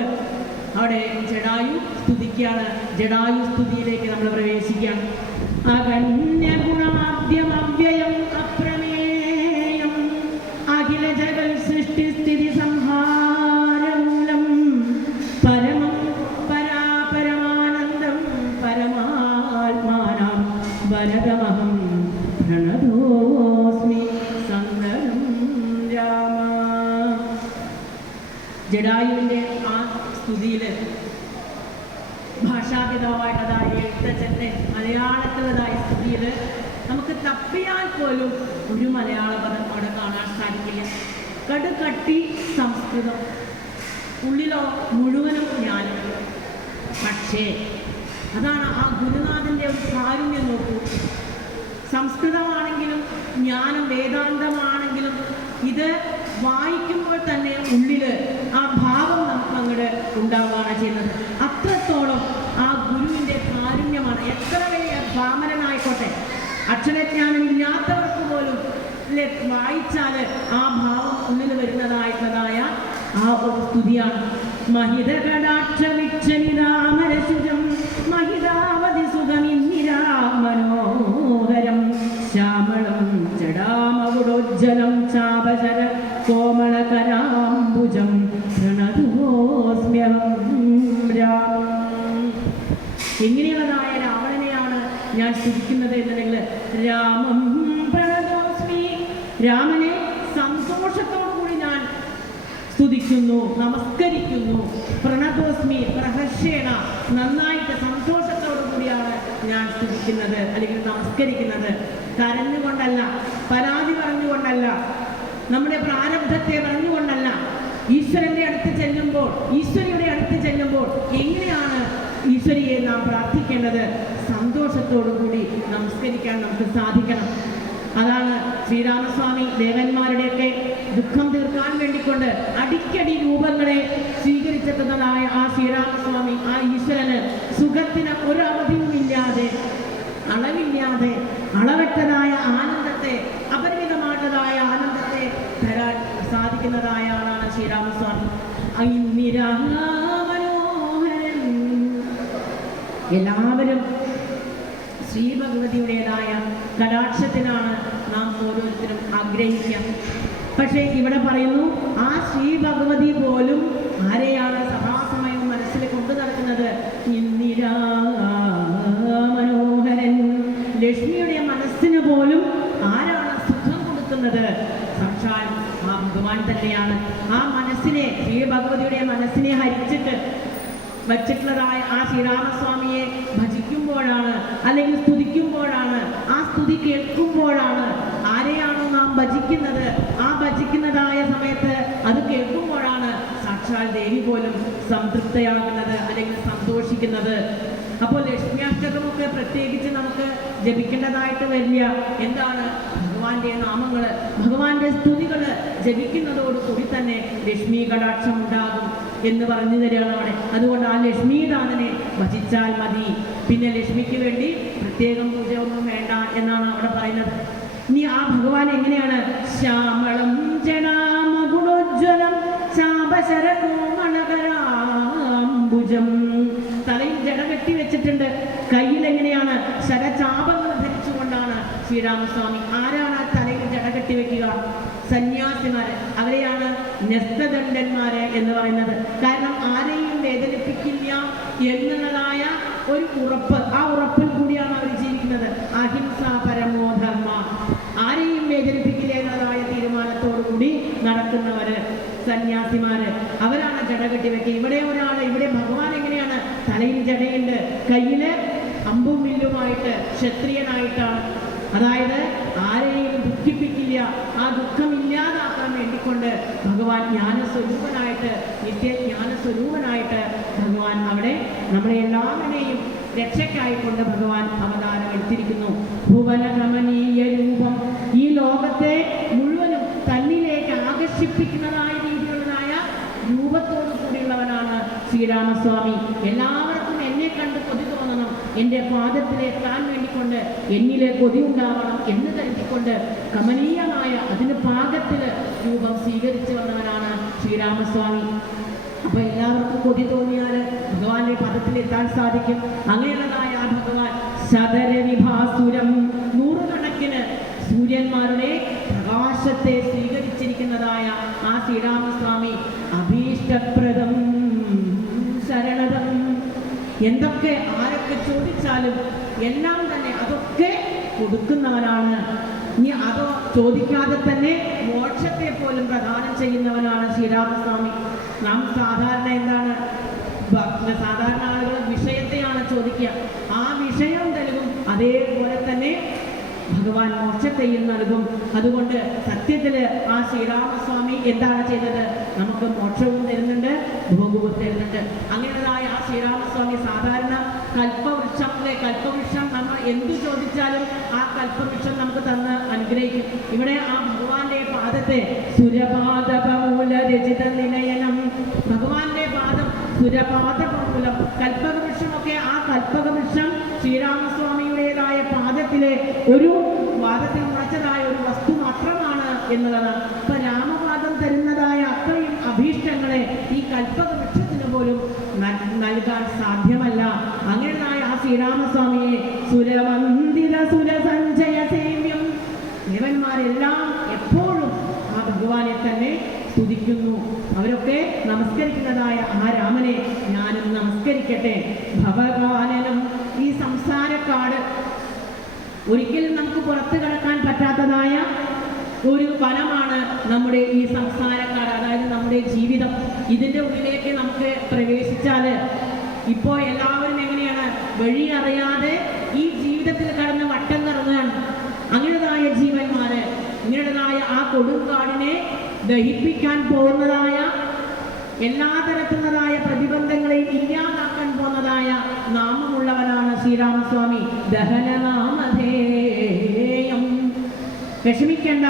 അവിടെ ജടായു സ്തുതിക്കുകയാണ്. ജടായു സ്തുതിയിലേക്ക് നമ്മൾ പ്രവേശിക്കുകയാണ്. അഗണ്യഗുണമാദ്യമവ്യയം അപ്രമേയം അഖില ജഗൽ സൃഷ്ടിസ്ഥിതി സംഹാരമൂലം പരമം പരാപരമാനന്ദം പരമാത്മാനം വരദമഹം പ്രണതോസ്മി സന്തതം രാമ. ജടായുവിൻ്റെ ആ സ്തുതിയിൽ ഭാഷാപിതാവായിട്ടതായ എഴുത്തച്ഛൻ്റെ മലയാളത്തിലതായ സ്തുതിയിൽ നമുക്ക് തപ്പിയാൽ പോലും ഒരു മലയാള പദം അവിടെ കാണാൻ സാധിക്കില്ല. കടുകട്ടി സംസ്കൃതം, ഉള്ളിലോ മുഴുവനും ജ്ഞാനം. പക്ഷേ അതാണ് ആ ഗുരുനാഥൻ്റെ ഒരു കാരുണ്യം. നോക്കൂ, സംസ്കൃതമാണെങ്കിലും ജ്ഞാനം വേദാന്തമാണെങ്കിലും ഇത് വായിക്കുമ്പോൾ തന്നെ ഉള്ളിൽ ആ ഭാവം നമുക്ക് അങ്ങോട്ട് ഉണ്ടാവുകയാണ് ചെയ്യുന്നത്. അത്രത്തോളം ആ ഗുരുവിൻ്റെ കാരുണ്യമാണ്. എത്ര വലിയ ബ്രാഹ്മണനായിക്കോട്ടെ, അക്ഷരജ്ഞാനം ഇല്ലാത്തവർക്ക് പോലും വായിച്ചാൽ ആ ഭാവം ഉള്ളിൽ വരുന്നതായിട്ടുള്ളതായ ആ ഒരു സ്തുതിയാണ്. മഹിതകടാക്ഷവിക്ഷനിരാമരശുജം മഹിതാവതി സുഖമിന്നിരാമനോഹരം ശ്യാമളം ജടാമകുടോജ്ജലം ചാപശര കോമളകരാംബുജം പ്രണതോസ്മ്യഹം രാമം. എങ്ങനെയുള്ളതായ രാവണനെയാണ് ഞാൻ സ്തുതിക്കുന്നത് എന്നുണ്ടെങ്കിൽ രാമം പ്രണതോസ്മി, രാമനെ സന്തോഷത്തോടുകൂടി ഞാൻ സ്തുതിക്കുന്നു, നമസ്കരിക്കുന്നു. പ്രണതോസ്മി പ്രഹർഷേണ, നന്നായിട്ട് സന്തോഷത്തോടു കൂടിയാണ് ഞാൻ സ്തുതിക്കുന്നത് അല്ലെങ്കിൽ നമസ്കരിക്കുന്നത്. കരഞ്ഞുകൊണ്ടല്ല, പരാതി പറഞ്ഞുകൊണ്ടല്ല, നമ്മുടെ പ്രാരബ്ധത്തെ പറഞ്ഞുകൊണ്ടല്ല. ഈശ്വരൻ്റെ അടുത്ത് ചെല്ലുമ്പോൾ, ഈശ്വരിയുടെ അടുത്ത് ചെല്ലുമ്പോൾ എങ്ങനെയാണ് ഈശ്വരിയെ നാം പ്രാർത്ഥിക്കേണ്ടത്? സന്തോഷത്തോടു കൂടി നമസ്കരിക്കാൻ നമുക്ക് സാധിക്കണം. അതാണ് ശ്രീരാമസ്വാമി ദേവന്മാരുടെയൊക്കെ ദുഃഖം തീർക്കാൻ വേണ്ടിക്കൊണ്ട് അടിക്കടി രൂപങ്ങളെ സ്വീകരിച്ചെത്തുന്നതായ ആ ശ്രീരാമസ്വാമി, ആ ഈശ്വരന് സുഖത്തിന് ഒരു അവധിയുമില്ലാതെ, അളവില്ലാതെ, അളവറ്റതായ ആനന്ദത്തെ, അപരിമിതമായിട്ടതായ ആനന്ദത്തെ തരാൻ സാധിക്കുന്നതായ ആളാണ് ശ്രീരാമസ്വാമി. മനോഹരൻ. എല്ലാവരും ശ്രീ ഭഗവതിയുടേതായ കടാക്ഷത്തിനാണ് നാം ഓരോരുത്തരും ആഗ്രഹിക്കുക. പക്ഷേ ഇവിടെ പറയുന്നു, ആ ശ്രീ ഭഗവതി പോലും ആരെയാണ് സദാസമയം മനസ്സിൽ കൊണ്ടു നടക്കുന്നത്? മനോഹരൻ. ലക്ഷ്മിയുടെ മനസ്സിന് പോലും ആരാണ് സുഖം കൊടുക്കുന്നത്? സാക്ഷാൽ ആ ഭഗവാൻ തന്നെയാണ്. ആ മനസ്സിനെ, ശ്രീ ഭഗവതിയുടെ മനസ്സിനെ ഹരിച്ചിട്ട് വച്ചിട്ടുള്ളതായ ആ ശ്രീരാമസ്വാമിയെ ഭജിക്കുമ്പോഴാണ്, അല്ലെങ്കിൽ സ്തുതിക്കുമ്പോഴാണ്, ആ സ്തുതി കേൾക്കുമ്പോഴാണ്, ആരെയാണോ നാം ഭജിക്കുന്നത്, ആ ഭജിക്കുന്നതായ സമയത്ത് അത് കേൾക്കുമ്പോൾ സാക്ഷാൽ ദേവി പോലും സംതൃപ്തയാകുന്നത് അല്ലെങ്കിൽ സന്തോഷിക്കുന്നത്. അപ്പോൾ ലക്ഷ്മിയാഷ്ടകമൊക്കെ പ്രത്യേകിച്ച് നമുക്ക് ജപിക്കേണ്ടതായിട്ട് വരില്ല. എന്താണ്? ഭഗവാന്റെ നാമങ്ങൾ, ഭഗവാന്റെ സ്തുതികൾ ജപിക്കുന്നതോടുകൂടി തന്നെ ലക്ഷ്മി കടാക്ഷം ഉണ്ടാകും എന്ന് പറഞ്ഞു തരികയാണ് അവിടെ. അതുകൊണ്ട് ആ ലക്ഷ്മീദാനനെ ഭജിച്ചാൽ മതി. പിന്നെ ലക്ഷ്മിക്ക് വേണ്ടി പ്രത്യേകം പൂജ ഒന്നും വേണ്ട എന്നാണ് അവിടെ പറയുന്നത്. ഇനി ആ ഭഗവാൻ എങ്ങനെയാണ്? ശ്യാമളം ജടാമഗുണോജ്വലം ശാപശരകോമളകരാംബുജം. തലയിൽ ജട കെട്ടി വെച്ചിട്ടുണ്ട്. കയ്യിൽ എങ്ങനെയാണ്? ശരചാപങ്ങൾ ധരിച്ചുകൊണ്ടാണ് ശ്രീരാമസ്വാമി. ആരാണ് ആ തലയിൽ ജട കെട്ടി വെക്കുക? സന്യാസിമാര്. അവരെയാണ് ന്യസ്തദണ്ഡന്മാര് എന്ന് പറയുന്നത്. കാരണം ആരെയും വേദനിപ്പിക്കില്ല എന്നുള്ളതായ ഒരു ഉറപ്പ്, ആ ഉറപ്പിൽ കൂടിയാണ് അവർ ജീവിക്കുന്നത്. അഹിംസ പരമോ ധർമ്മ, ആരെയും വേദനിപ്പിക്കില്ല എന്നതായ തീരുമാനത്തോടു കൂടി നടക്കുന്നവര് സന്യാസിമാര്. അവരാണ് ജട കെട്ടി വെക്കുക. ഇവിടെ ഭഗവാൻ എങ്ങനെയാണ്? തലയിൽ ജടയുണ്ട്, കയ്യില് അമ്പും വില്ലുമായിട്ട് ക്ഷത്രിയനായിട്ടാണ്. അതായത് ആരെയും ദുഃഖിപ്പിക്കില്ല. ആ ദുഃഖം ഇല്ലാതാക്കാൻ വേണ്ടിക്കൊണ്ട് ഭഗവാൻ ജ്ഞാനസ്വരൂപനായിട്ട്, നിത്യജ്ഞാനസ്വരൂപനായിട്ട് ഭഗവാൻ അവിടെ നമ്മളെ എല്ലാവരെയും രക്ഷയ്ക്കായിക്കൊണ്ട് ഭഗവാൻ അവതാരം എടുത്തിരിക്കുന്നു. ഭുവനഗമനീയ രൂപം, ഈ ലോകത്തെ മുഴുവനും തന്നിലേക്ക് ആകർഷിപ്പിക്കുന്നതായ രീതിയിലുള്ളതായ രൂപത്തോടു കൂടിയുള്ളവനാണ് ശ്രീരാമസ്വാമി. എല്ലാവർക്കും എന്നെ കണ്ട് കൊതി തോന്നണം, എൻ്റെ പാദത്തിലെത്താൻ വേണ്ടിക്കൊണ്ട് എന്നിലെ കൊതി ഉണ്ടാവണം എന്ന് കരുതിക്കൊണ്ട് കമനീയമായ അതിന് പാകത്തില് രൂപം സ്വീകരിച്ചു വന്നവനാണ് ശ്രീരാമസ്വാമി. അപ്പൊ എല്ലാവർക്കും കൊതി തോന്നിയാൽ ഭഗവാന്റെ പദത്തിലെത്താൻ സാധിക്കും. അങ്ങനെയുള്ളതായ ആ ഭഗവാൻ ശതരവിഭാസുരം, നൂറുകണക്കിന് സൂര്യന്മാരുടെ പ്രകാശത്തെ സ്വീകരിച്ചിരിക്കുന്നതായ ആ ശ്രീരാമസ്വാമി അഭീഷ്ടപ്രദം ശരണദം. എന്തൊക്കെ ആരൊക്കെ ചോദിച്ചാലും എല്ലാം തന്നെ അതൊക്കെ കൊടുക്കുന്നവനാണ്. ഇനി അതോ ചോദിക്കാതെ തന്നെ മോക്ഷത്തെ പോലും പ്രദാനം ചെയ്യുന്നവനാണ് ശ്രീരാമസ്വാമി. നാം സാധാരണ എന്താണ്? സാധാരണ ആളുകൾ വിഷയത്തെയാണ് ചോദിക്കുക. ആ വിഷയം നൽകും, അതേപോലെ തന്നെ ഭഗവാൻ മോക്ഷത്തെയും നൽകും. അതുകൊണ്ട് സത്യത്തില് ആ ശ്രീരാമസ്വാമി എന്താണ് ചെയ്തത്? നമുക്ക് മോക്ഷവും തരുന്നുണ്ട്, ഭോഗവും തരുന്നുണ്ട്. അങ്ങനെയുള്ളതായ ആ ശ്രീരാമസ്വാമി സാധാരണ കൽപ്പവൃക്ഷം നമ്മൾ എന്തു ചോദിച്ചാലും ആ കൽപ്പവൃക്ഷം നമുക്ക് തന്ന് അനുഗ്രഹിക്കും. ഇവിടെ ആ ഭഗവാന്റെ പാദത്തെ സുരപാദപമൂല രചിത നിലയനം, ഭഗവാന്റെ പാദം സുരപാദപമൂലം, കൽപ്പകവൃക്ഷമൊക്കെ ആ കൽപ്പകവൃക്ഷം ശ്രീരാമസ്വാമിയുടേതായ പാദത്തിലെ ഒരു പാദത്തിൽ മുളച്ചതായ ഒരു വസ്തു മാത്രമാണ് എന്നുള്ളതാണ്. ഇപ്പൊ രാമപാദം തരുന്നതായ അത്രയും അഭീഷ്ടങ്ങളെ ഈ കൽപ്പകവൃക്ഷത്തിന് പോലും നൽകാൻ സാധ്യമല്ല. അങ്ങനെയായ ആ ശ്രീരാമസ്വാമിയെ സുരവന്ദിത സുരസഞ്ജയ സേവ്യം, ദേവന്മാരെല്ലാം എപ്പോഴും ആ ഭഗവാനെ തന്നെ സ്തുതിക്കുന്നു. അവരൊക്കെ നമസ്കരിക്കുന്നതായ ആ രാമനെ ഞാനും നമസ്കരിക്കട്ടെ. ഭവകാനനം, ഈ സംസാരക്കാട്, ഒരിക്കലും നമുക്ക് പുറത്തു കടക്കാൻ പറ്റാത്തതായ ഒരു വനമാണ് നമ്മുടെ ഈ സംസാരക്കാട്, അതായത് നമ്മുടെ ജീവിതം. ഇതിൻ്റെ ഉള്ളിലേക്ക് നമുക്ക് പ്രവേശിച്ചാൽ ഇപ്പോൾ എല്ലാവരും എങ്ങനെയാണ്? വഴി അറിയാതെ ഈ ജീവിതത്തിൽ കടന്ന് വട്ടം കറങ്ങുകയാണ്. അങ്ങനെതായ ജീവന്മാര്, ഇങ്ങനെതായ ആ കൊടുങ്കാടിനെ ദഹിപ്പിക്കാൻ പോകുന്നതായ എല്ലാ തരത്തിലുള്ളതായ പ്രതിബന്ധങ്ങളെയും ഇല്ലാതാക്കാൻ പോകുന്നതായ നാമമുള്ളവനാണ് ശ്രീരാമസ്വാമി. ദഹനനാമധേയം. വിഷമിക്കേണ്ട,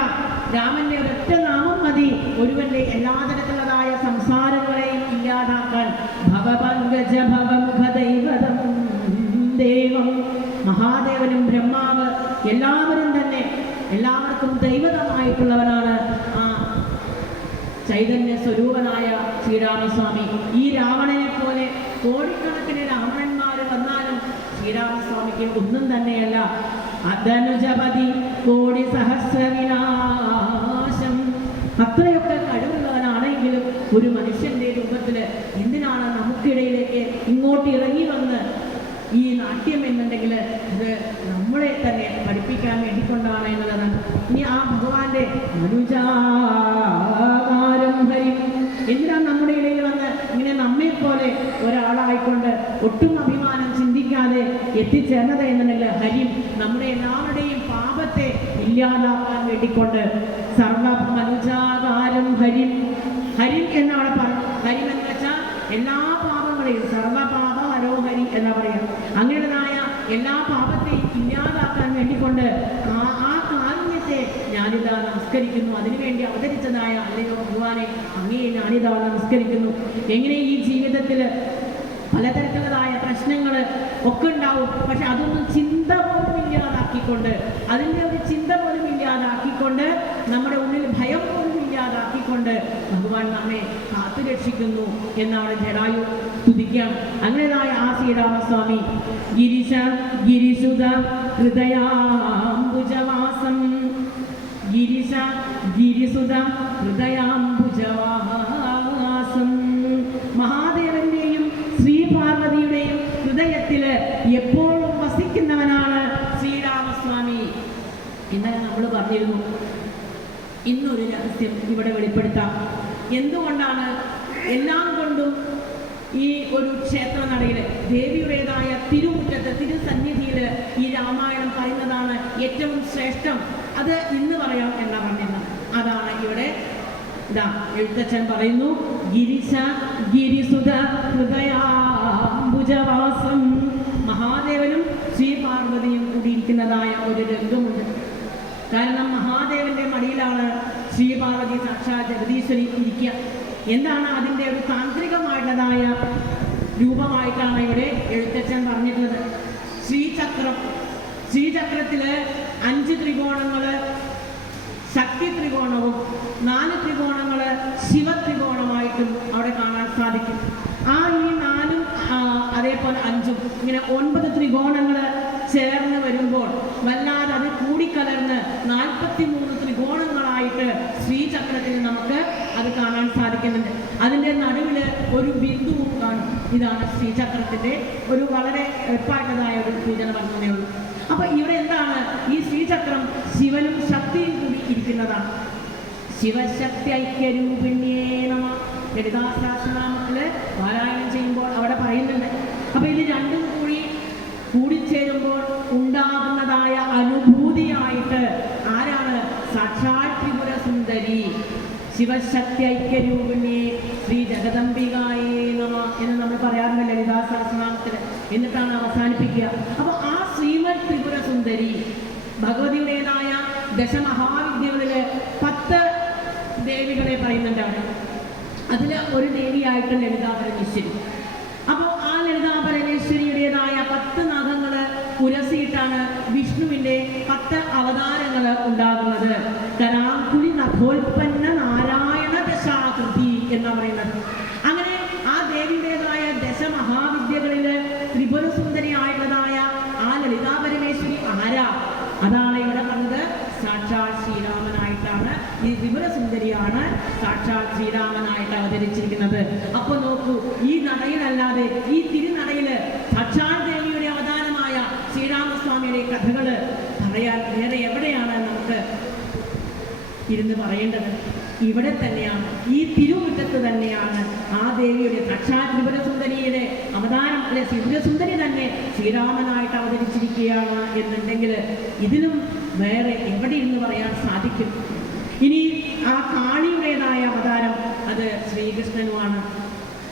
രാമന്റെ ഒരൊറ്റ നാമം മതി ഒരുവന്റെ എല്ലാ തരത്തിലുള്ളതായ സംസാരങ്ങളെയും ഇല്ലാതാക്കാൻ. ഭവപങ്കജ ഭവമുഖദൈവതം ദേവം, മഹാദേവനും ബ്രഹ്മാവ് എല്ലാവരും തന്നെ എല്ലാവർക്കും ദൈവതമായിട്ടുള്ളവനാണ് ആ ചൈതന്യ സ്വരൂപനായ ശ്രീരാമസ്വാമി. ഈ രാവണനെ പോലെ കോടിക്കണക്കിന് രാവണന്മാർ വന്നാലും ശ്രീരാമസ്വാമിക്ക് ഒന്നും തന്നെയല്ല. അധനുജപതി കോടി സഹസ്രവിനാശം, അത്രയൊക്കെ കഴിവുള്ളവനാണെങ്കിലും ഒരു മനുഷ്യന്റെ രൂപത്തിൽ എന്തിനാണ് നമുക്കിടയിലേക്ക് ഇങ്ങോട്ട് ഇറങ്ങി വന്ന് ഈ നാട്യം എന്നുണ്ടെങ്കിൽ ഇത് നമ്മളെ തന്നെ പഠിപ്പിക്കാൻ വേണ്ടിക്കൊണ്ടാണ് എന്നുള്ളതാണ്. ഇനി ആ ഭഗവാന്റെ മനുജാകാരം ഹരി എന്തിനാണ് നമ്മുടെ ഇടയിൽ വന്ന് ഇങ്ങനെ നമ്മെപ്പോലെ ഒരാളായിക്കൊണ്ട് ഒട്ടും അഭിമാനം ചിന്തിക്കാതെ എത്തിച്ചേർന്നത് എന്നുണ്ടെങ്കിൽ ഹരി നമ്മുടെ എല്ലാവരുടെയും പാപത്തെ ഇല്ലാതാക്കാൻ വേണ്ടിക്കൊണ്ട് സർവ മനുജാകാരം ഹരി. ഹരി എന്നാണ് പറഞ്ഞത്. ഹരി എല്ലാ പാപങ്ങളെയും സർവപാപ ഹരോഹരി എന്ന് പറയുന്നത് അങ്ങനെയുള്ളതായ എല്ലാ പാപത്തെയും ഇല്ലാതാക്കാൻ വേണ്ടിക്കൊണ്ട് ആ കാരുണ്യത്തെ ഞാനിതാ നമസ്കരിക്കുന്നു. അതിനുവേണ്ടി അവതരിച്ചതായ അല്ലയോ ഭഗവാനെ, അങ്ങയെ ഞാനിതാ നമസ്കരിക്കുന്നു. എങ്ങനെ ഈ ജീവിതത്തിൽ പലതരത്തിലുള്ളതായ പ്രശ്നങ്ങൾ ഒക്കെ ഉണ്ടാവും, പക്ഷെ അതൊന്നും ചിന്ത പോലും ഇല്ലാതാക്കിക്കൊണ്ട്, അതിൻ്റെ ഒരു ചിന്ത പോലും ഇല്ലാതാക്കിക്കൊണ്ട്, നമ്മുടെ ഉള്ളിൽ ഭയം പോലും ഇല്ലാതാക്കിക്കൊണ്ട് ഭഗവാൻ നമ്മെ കാത്തുരക്ഷിക്കുന്നു എന്നാണ് ജടായു സ്തുതിക്കുകയാണ്. അങ്ങനെതായ ആ ശ്രീരാമസ്വാമി ഗിരിസുത ഹൃദയാംബുജവാസം ഗിരിസുത ഹൃദയാംബുജവാസം മഹാദേവന്റെയും ശ്രീ പാർവതിയുടെയും ഹൃദയത്തിൽ എപ്പോഴും വസിക്കുന്നവനാണ് ശ്രീരാമസ്വാമി. ഇന്നലെ നമ്മൾ പറഞ്ഞിരുന്നു, ഇന്നൊരു രഹസ്യം ഇവിടെ വെളിപ്പെടുത്താം. എന്തുകൊണ്ടാണ് എല്ലാം കൊണ്ടും ഈ ഒരു ക്ഷേത്ര നടയിൽ ദേവിയുടേതായ തിരുമുറ്റത്ത് തിരുസന്നിധിയിൽ ഈ രാമായണം പറയുന്നതാണ് ഏറ്റവും ശ്രേഷ്ഠം. അത് ഇന്ന് പറയാം എന്നാ പറഞ്ഞിരുന്നത്. അതാണ് ഇവിടെ ഇതാ എഴുത്തച്ഛൻ പറയുന്നു, ഗിരിസുത ഹൃദയാംബുജവാസം. മഹാദേവനും ശ്രീ പാർവതിയും കൂടിയിരിക്കുന്നതായ ഒരു രംഗമുണ്ട്. കാരണം മഹാദേവന്റെ മടിയിലാണ് ശ്രീ പാർവതി സാക്ഷാൽ ജഗദീശ്വരി ഇരിക്കുക. എന്താണ് അതിൻ്റെ ഒരു താന്ത്രികമായിട്ടുള്ളതായ രൂപമായിട്ടാണ് ഇവിടെ എഴുത്തച്ഛൻ പറഞ്ഞിട്ടുള്ളത്. ശ്രീചക്രത്തില് 5 ത്രികോണങ്ങള് ശക്തി ത്രികോണവും 4 ത്രികോണങ്ങള് ശിവത്രികോണമായിട്ടും അവിടെ കാണാൻ സാധിക്കും. ഈ 4ഉം അതേപോലെ 5ഉം ഇങ്ങനെ 9 ത്രികോണങ്ങള് ചേർന്ന് വരുമ്പോൾ വല്ലാതെ അത് കൂടിക്കലർന്ന് 43 ത്രികോണങ്ങളായിട്ട് ശ്രീചക്രത്തിൽ നമുക്ക് അത് കാണാൻ സാധിക്കുന്നുണ്ട്. അതിൻ്റെ നടുവിൽ ഒരു ബിന്ദുവും കാണും. ഇതാണ് ശ്രീചക്രത്തിൻ്റെ ഒരു വളരെ എളുപ്പമായിട്ടതായ ഒരു സൂചന പറഞ്ഞതേ ഉള്ളൂ. അപ്പൊ ഇവിടെ എന്താണ് ഈ ശ്രീചക്രം? ശിവനും ശക്തിയും കൂടി ഇരിക്കുന്നതാണ്. ശിവശക്തി ഐക്യരൂപിണ്യേ നമഃ ലളിതാ സഹസ്രനാമത്തില് പാരായണം ചെയ്യുമ്പോൾ അവിടെ പറയുന്നുണ്ട്. അപ്പൊ ഇത് രണ്ടും കൂടിച്ചേരുമ്പോൾ ഉണ്ടാകുന്നതായ അനുഭൂതിയായിട്ട് ആരാണ്? സാക്ഷാൽ ത്രിപുര സുന്ദരി ശിവശക്തി ഐക്യരൂപിണി ശ്രീ ജഗദംബികായേ നമഃ എന്ന് നമ്മൾ പറയാറുണ്ട് ലളിതാ സഹസ്രനാമത്തിൽ. എന്നിട്ടാണ് അവസാനിപ്പിക്കുക. അപ്പൊ ആ ശ്രീമദ് ത്രിപുര സുന്ദരി ഭഗവതിയുടേതായ ദശമഹാവിദ്യകളില് 10 ദേവികളെ പറയുന്നുണ്ട് അവിടെ. അതില് ഒരു ദേവിയായിട്ട് ലളിതാ പരമേശ്വരി. അപ്പോൾ ആ ലളിതാ പരമേശ്വരിയുടേതായ 10 നഖങ്ങള് ഉരസിയിട്ടാണ് വിഷ്ണുവിന്റെ 10 അവതാരങ്ങൾ ഉണ്ടാകുന്നത്. കരാങ്കുലി നഖോൽപ്പന്ന നാരായണ ദശാകൃതി എന്ന് പറയുന്നത്. അങ്ങനെ ആ ദേവിയുടേതായ ദശമഹാവിദ്യകളില് ത്രിപുര സുന്ദരി ആയിട്ടുള്ളതായ ആ ലളിതാ പരമേശ്വരി ആരാ? അതാണ് ഇവിടെ പറഞ്ഞത്. സാക്ഷാൽ ശ്രീരാമനായിട്ടാണ് ഈ ത്രിപുര സുന്ദരിയാണ് സാക്ഷാൽ ശ്രീരാമനായിട്ട് അവതരിച്ചിരിക്കുന്നത്. അപ്പൊ നോക്കൂ, ഈ നടയിലല്ലാതെ ഈ തിരുനടയില് സാക്ഷാൽ ദേവിയുടെ അവതാരമായ ശ്രീരാമസ്വാമിയുടെ കഥകള് പറയാൻ വേറെ എവിടെയാണ് നമുക്ക് ഇരുന്ന് പറയേണ്ടത്? ഇവിടെ തന്നെയാണ്, ഈ തിരുമുറ്റത്ത് തന്നെയാണ് ആ ദേവിയുടെ സാക്ഷാൽ ത്രിപുര സുന്ദരിയുടെ അവതാരം. അല്ലെ, ത്രിപുര സുന്ദരി തന്നെ ശ്രീരാമനായിട്ട് അവതരിച്ചിരിക്കുകയാണ് എന്നുണ്ടെങ്കിൽ ഇതിലും വേറെ എവിടെ ഇരുന്ന് പറയാൻ സാധിക്കും? ഇനി ആ കാളിയുടേതായ അവതാരം അത് ശ്രീകൃഷ്ണനുമാണ്.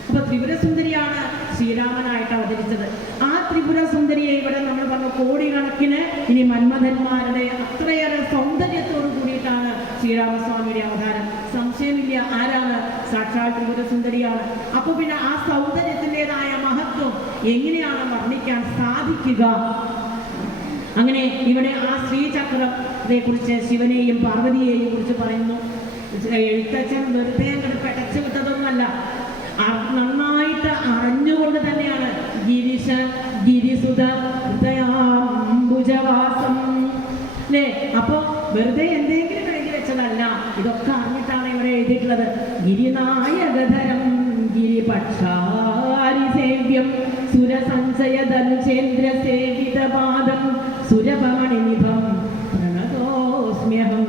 അപ്പൊ ത്രിപുര സുന്ദരിയാണ് ശ്രീരാമനായിട്ട് അവതരിച്ചത്. ആ ത്രിപുര സുന്ദരിയെ ഇവിടെ നമ്മൾ പറഞ്ഞ കോടിക്കണക്കിന് ഇനി മന്മഥന്മാരുടെ അത്രയേറെ സൗന്ദര്യത്തോടു കൂടിയിട്ടാണ് ശ്രീരാമസ്വാമിയുടെ അവതാരം. സംശയമില്ല, ആരാണ്? സാക്ഷാൽ ത്രിപുര സുന്ദരിയാണ്. അപ്പൊ പിന്നെ ആ സൗന്ദര്യത്തിൻ്റെതായ മഹത്വം എങ്ങനെയാണ് വർണ്ണിക്കാൻ സാധിക്കുക? അങ്ങനെ ഇവിടെ ആ ശ്രീചക്രത്തെ കുറിച്ച് ശിവനെയും പാർവതിയെയും കുറിച്ച് പറയുന്നു. എഴുത്തച്ഛൻ വെറുതെ അങ്ങോട്ട് പെടച്ചു വിട്ടതൊന്നുമല്ല, നന്നായിട്ട് അറിഞ്ഞുകൊണ്ട് തന്നെയാണ് ഗിരിസുത ഹൃദയാംബുജവാസം. അല്ലേ? അപ്പൊ വെറുതെ എന്തെങ്കിലും എഴുതി വെച്ചതല്ല, ഇതൊക്കെ അറിഞ്ഞിട്ടാണ് ഇവിടെ എഴുതിയിട്ടുള്ളത്. ഗിരിനായകധരം ഗിരിപക്ഷാരിസേവ്യം സുരസഞ്ചയധനുചേന്ദ്ര സേവിതപാദം സുരഭമണിനിഭം പ്രണതോസ്മ്യഹം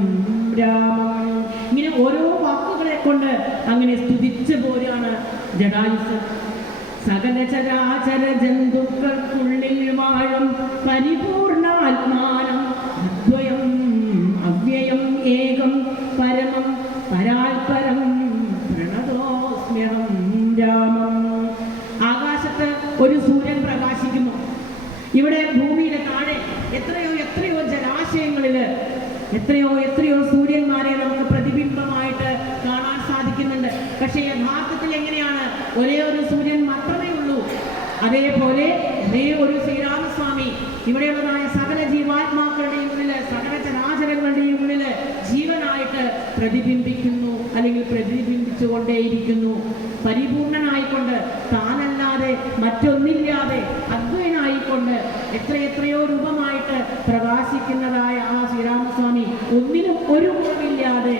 രാമം. ഇങ്ങനെ ഓരോ വാക്കുകളെ കൊണ്ട് അങ്ങനെ സ്തുതിച്ചു പോരാണ് ജടായുസ്. സകല ചരാചര ജന്തുക്കൾക്കുള്ളിൽ വാഴും പരിപൂർണാത്മാനം അദ്വയം അവ്യയം ഏകം പരമം പരാൽപരം പ്രണതോസ്മ്യഹം രാമം. എത്രയോ എത്രയോ സൂര്യന്മാരെ നമുക്ക് പ്രതിബിംബമായിട്ട് കാണാൻ സാധിക്കുന്നുണ്ട്. പക്ഷേ യഥാർത്ഥത്തിൽ എങ്ങനെയാണ്? ഒരേ ഒരു സൂര്യൻ മാത്രമേ ഉള്ളൂ. അതേപോലെ ഒരേ ഒരു ശ്രീരാമസ്വാമി ഇവിടെയുള്ളതായ സകല ജീവാത്മാക്കളുടെയും ഉള്ളില്, സകല ചരാചരങ്ങളുടെയും ഉള്ളില് ജീവനായിട്ട് പ്രതിബിംബിക്കുന്നു, അല്ലെങ്കിൽ പ്രതിബിംബിച്ചു കൊണ്ടേയിരിക്കുന്നു. പരിപൂർണനായിക്കൊണ്ട്, താനല്ലാതെ മറ്റൊന്നില്ലാതെ അദ്വൈനായിക്കൊണ്ട് എത്രയെത്രയോ രൂപമായിട്ട് പ്രകാശിക്കുന്നതായ ആ ശ്രീരാമസ്വാമി ഒന്നിനും ഒരു കുറവില്ലാതെ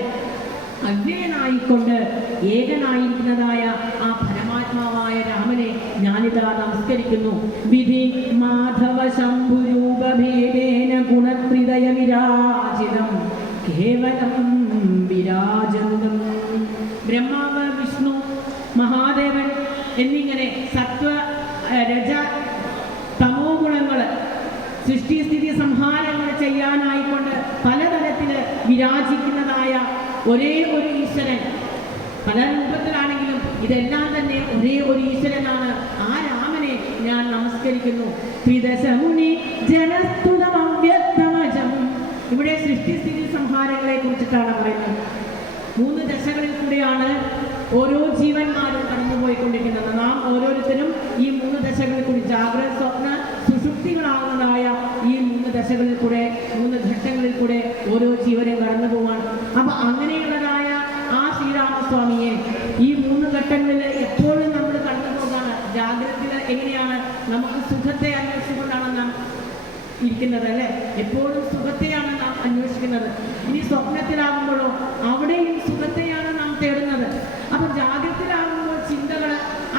അവ്യയനായിക്കൊണ്ട് ഏകനായിരിക്കുന്നതായ ആ പരമാത്മാവായ രാമനെ ഞാനിതാ നമസ്കരിക്കുന്നു. വിധി മാധവ ശംഭുരൂപഭേദേന ഗുണത്രിതയ വിരാജിതം കേവലം വിരാജന്തം. ബ്രഹ്മാവ്, വിഷ്ണു, മഹാദേവൻ എന്നിങ്ങനെ സത്വ രജ തമോ ഗുണങ്ങള് സൃഷ്ടിസ്ഥിതി സംഹാരങ്ങൾ ചെയ്യാനായിക്കൊണ്ട് പലതരത്തില് വിരാജിക്കുന്നതായ ഒരേ ഒരു ഈശ്വരൻ, പല രൂപത്തിലാണെങ്കിലും ഇതെല്ലാം തന്നെ ഒരേ ഒരു ഈശ്വരനാണ്. ആ രാമനെ ഞാൻ നമസ്കരിക്കുന്നു. ത്രിദശമുനി ജനസ്തുതമവ്യക്തമജം. ഇവിടെ സൃഷ്ടിസ്ഥിതി സംഹാരങ്ങളെ കുറിച്ചിട്ടാണ് പറയുന്നത്. 3 ദശകളിൽ കൂടെയാണ് ഓരോ ജീവന്മാരും കടന്നുപോയിക്കൊണ്ടിരിക്കുന്നത്. നാം ഓരോരുത്തരും ഈ 3 ദശകളിൽ കൂടി, ജാഗ്രത, സ്വപ്ന, സുഷുപ്തികളാകുന്നതായ ഈ 3 ദശകളിൽ കൂടെ, 3 ഘട്ടങ്ങളിൽ കൂടെ ഓരോ ജീവനും കടന്നു പോവാണ്. അപ്പൊ അങ്ങനെയുള്ളതായ ആ ശ്രീരാമസ്വാമിയെ ഈ 3 ഘട്ടങ്ങളിൽ എപ്പോഴും നമ്മൾ കടന്നു പോകാണ്. ജാഗ്രതയിൽ എങ്ങനെയാണ്? നമുക്ക് സുഖത്തെ അന്വേഷിച്ചുകൊണ്ടാണ് നാം ഇരിക്കുന്നത്, അല്ലെ? എപ്പോഴും സുഖത്തെയാണ് നാം അന്വേഷിക്കുന്നത്. ഇനി സ്വപ്നത്തിലാകുമ്പോഴോ അവിടെയും സുഖത്തെയാണ് നാം തേടുന്നത്. അപ്പൊ ജാഗ്രതയിലാകുമ്പോൾ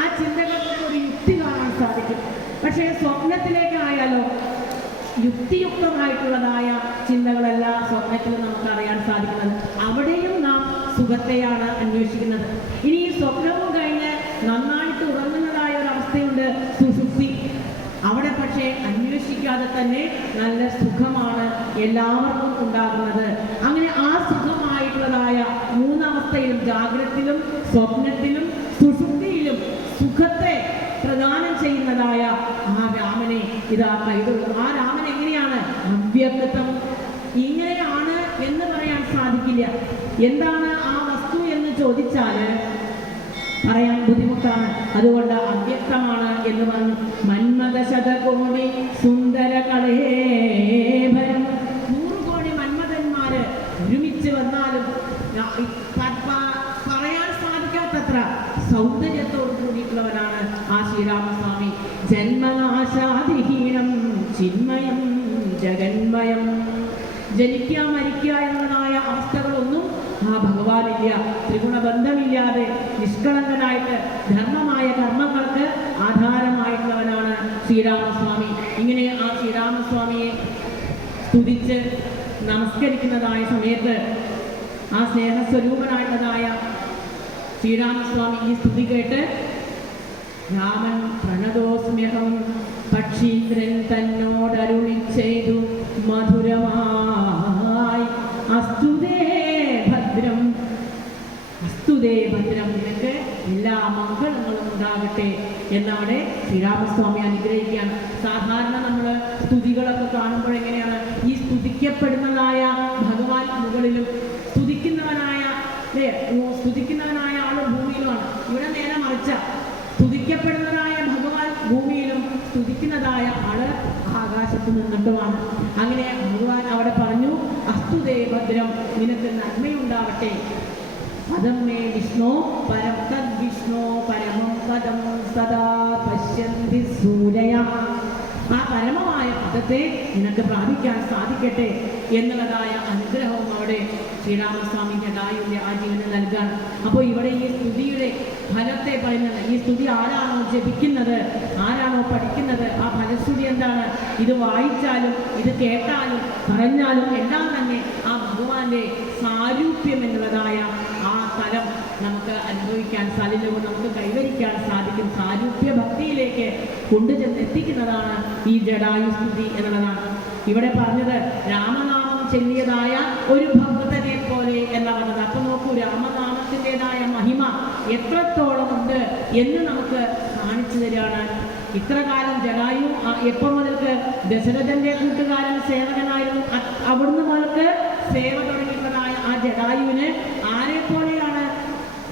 ആ ചിന്തകൾക്ക് ഒരു യുക്തി കാണാൻ സാധിക്കും. പക്ഷേ സ്വപ്നത്തിലേക്കായാലോ യുക്തിയുക്തമായിട്ടുള്ളതായ ചിന്തകളല്ല സ്വപ്നത്തിൽ നമുക്ക് അറിയാൻ സാധിക്കുന്നത്. അവിടെയും നാം സുഖത്തെയാണ് അന്വേഷിക്കുന്നത്. ഇനി ഈ സ്വപ്നവും കഴിഞ്ഞ് നന്നായിട്ട് ഉറങ്ങുന്നതായ ഒരു അവസ്ഥയുണ്ട്, സുഷുപ്തി. അവിടെ പക്ഷേ അന്വേഷിക്കാതെ തന്നെ നല്ല സുഖമാണ് എല്ലാവർക്കും ഉണ്ടാകുന്നത്. അങ്ങനെ ആ സുഖമായിട്ടുള്ളതായ 3 അവസ്ഥയിലും, ജാഗ്രതയിലും, സ്വപ്നത്തിലും, സുഷുപ്തിയിലും സുഖത്തെ പ്രദാനം ചെയ്യുന്നതായ ആ രാമനെ ഇതാ കൈകൊള്ളും. ആ രാമൻ എങ്ങനെയാണ്? അവ്യക്തം. ഇങ്ങനെയാണ് എന്ന് പറയാൻ സാധിക്കില്ല. എന്താണ് ആ വസ്തു എന്ന് ചോദിച്ചാല് പറയാൻ ബുദ്ധിമുട്ടാണ്. അതുകൊണ്ട് അവ്യക്തമാണ് എന്ന് പറഞ്ഞു. മന്മഥ ശതകോടി സുന്ദര കളേഭരം. 100 കോടി മന്മഥന്മാര് ഒരുമിച്ച് വന്നാലും പറയാൻ സാധിക്കാത്തത്ര സൗന്ദര്യത്തോട് കൂടിയിട്ടുള്ളവനാണ് ആ ശ്രീരാമസ്വാമി. ജന്മനാശാദിഹീനം ചിന്മയം ജഗന്മയം. ജനിക്കുക മരിക്കുക എന്നതായ അവസ്ഥകളൊന്നും ആ ഭഗവാനില്ല. ത്രിഗുണബന്ധമില്ലാതെ നിഷ്കളങ്കനായിട്ട് ധർമ്മമായ കർമ്മങ്ങൾക്ക് ആധാരമായിട്ടുള്ളവനാണ് ശ്രീരാമസ്വാമി. ഇങ്ങനെ ആ ശ്രീരാമസ്വാമിയെ സ്തുതിച്ച് നമസ്കരിക്കുന്നതായ സമയത്ത് ആ സ്നേഹസ്വരൂപനായിട്ടുള്ളതായ ശ്രീരാമസ്വാമി ഈ സ്തുതി കേട്ട് രാമൻ പ്രണതോസ്മ്യഹം പക്ഷീന്ദ്രൻ തന്നോടരുളി ചെയ്തു മധുരമായി അസ്തുതേ ഭദ്രം, അസ്തുതേ ഭദ്രം, നിനക്ക് എല്ലാ മംഗളങ്ങളും ഉണ്ടാകട്ടെ എന്നവിടെ ശ്രീരാമസ്വാമി അനുഗ്രഹിക്കുകയാണ്. സാധാരണ നമ്മൾ സ്തുതികളൊക്കെ കാണുമ്പോൾ എങ്ങനെയാണ്? ഈ സ്തുതിക്കപ്പെടുന്നതായ ഭഗവാൻ മുകളിലും സ്തുതിക്കുന്നവനായ ആള് ഭൂമിയിലുമാണ്. ഇവിടെ നേരെ മറിച്ച സ്തുതിക്കപ്പെടുന്നതായ ഭഗവാൻ ഭൂമിയിലും സ്തുതിക്കുന്നതായ ആള് ആകാശത്ത് നിന്നിട്ടുമാണ്. അങ്ങനെ ഭഗവാൻ അവിടെ പറഞ്ഞു, അസ്തുതേ ഭദ്രം, നിനക്ക് നന്മയുണ്ടാവട്ടെ. പദം മേ വിഷ്ണു പരം തദ് വിഷ്ണു പരമം പദം സദാ പശ്യന്തി സൂരയ. ആ പരമമായ പദത്തെ നിനക്ക് പ്രാപിക്കാൻ സാധിക്കട്ടെ എന്നുള്ളതായ അനുഗ്രഹവും അവിടെ ശ്രീരാമസ്വാമി ജടായുവിന്റെ ആ ജീവന് നൽകാൻ. അപ്പോൾ ഇവിടെ ഈ സ്തുതിയുടെ ഫലത്തെ പറയുന്നത്, ഈ സ്തുതി ആരാണോ ജപിക്കുന്നത്, ആരാണോ പഠിക്കുന്നത്, ആ ഫലസ്തുതി എന്താണ്? ഇത് വായിച്ചാലും ഇത് കേട്ടാലും പറഞ്ഞാലും എല്ലാം തന്നെ ആ ഭഗവാന്റെ സാരൂപ്യം എന്നുള്ളതായ ആ തലം നമുക്ക് അനുഭവിക്കാൻ സാധിക്കും, നമുക്ക് കൈവരിക്കാൻ സാധിക്കും. സാരൂപ്യ ഭക്തിയിലേക്ക് കൊണ്ടുചെന്നെത്തിക്കുന്നതാണ് ഈ ജടായു സ്തുതി എന്നുള്ളതാണ്. ഇവിടെ പറഞ്ഞത് രാമനാമം ചെല്ലിയതായ ഒരു ഭക്തനെ പോലെ എന്നാ പറഞ്ഞത്. അപ്പൊ നോക്കൂ, രാമനാമത്തിൻ്റെതായ മഹിമ എത്രത്തോളം ഉണ്ട് എന്ന് നമുക്ക് കാണിച്ചു തരികയാണ്. ഇത്ര കാലം ജടായു എപ്പോൾ മുതൽക്ക് ദശരഥന്റെ കൂട്ടുകാരൻ സേവകനായിരുന്നു, അവിടുന്ന് മുതൽക്ക് സേവ തുടങ്ങിയതായ ആ ജടായുവിന് ആരെപ്പോലെയാണ്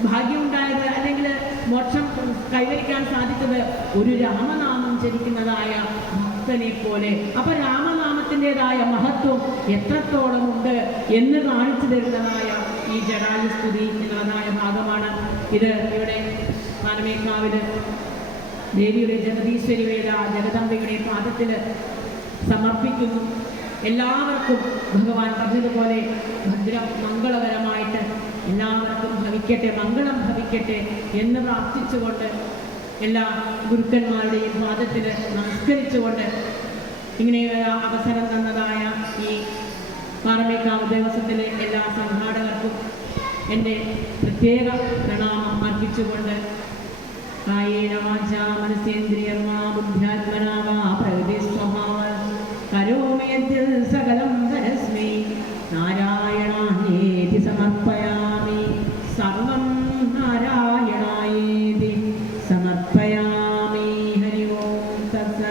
ഭാഗ്യമുണ്ടായത്, അല്ലെങ്കിൽ മോക്ഷം കൈവരിക്കാൻ സാധിച്ചത്? ഒരു രാമനാമം ജപിക്കുന്നതായ ഭക്തനെ പോലെ. അപ്പൊ രാമനാമത്തിൻ്റെതായ മഹത്വം എത്രത്തോളം ഉണ്ട് എന്ന് കാണിച്ചു തരുന്നതായ ഈ ജടായു സ്തുതി എന്നുള്ളതായ ഭാഗമാണ് ഇത്. ഇവിടെ പാനമേക്കാവില് ദേവിയുടെ ജഗദീശ്വരി വേദ ജഗദംബയുടെ പാദത്തിൽ സമർപ്പിക്കുന്നു. എല്ലാവർക്കും ഭഗവാൻ പറഞ്ഞതുപോലെ ഭദ്രം മംഗളകരമായിട്ട് എല്ലാവർക്കും ഭവിക്കട്ടെ, മംഗളം ഭവിക്കട്ടെ എന്ന് പ്രാർത്ഥിച്ചുകൊണ്ട് എല്ലാ ഗുരുക്കന്മാരുടെയും പാദത്തിൽ നമസ്കരിച്ചുകൊണ്ട് ഇങ്ങനെ അവസരം തന്നതായ ഈ പാറമേക്കാവ് ദേവസ്വത്തിലെ എല്ലാ സംഘാടകർക്കും എൻ്റെ പ്രത്യേക പ്രണാമം അർപ്പിച്ചുകൊണ്ട് കായേന വാചാ മനസേന്ദ്രിയർവാ ബുദ്ധ്യാത്മനാ വാ പ്രകൃതി സ്വഭാവ കരോമി യദ്യത് സകലം പരസ്മൈ നാരായണായേതി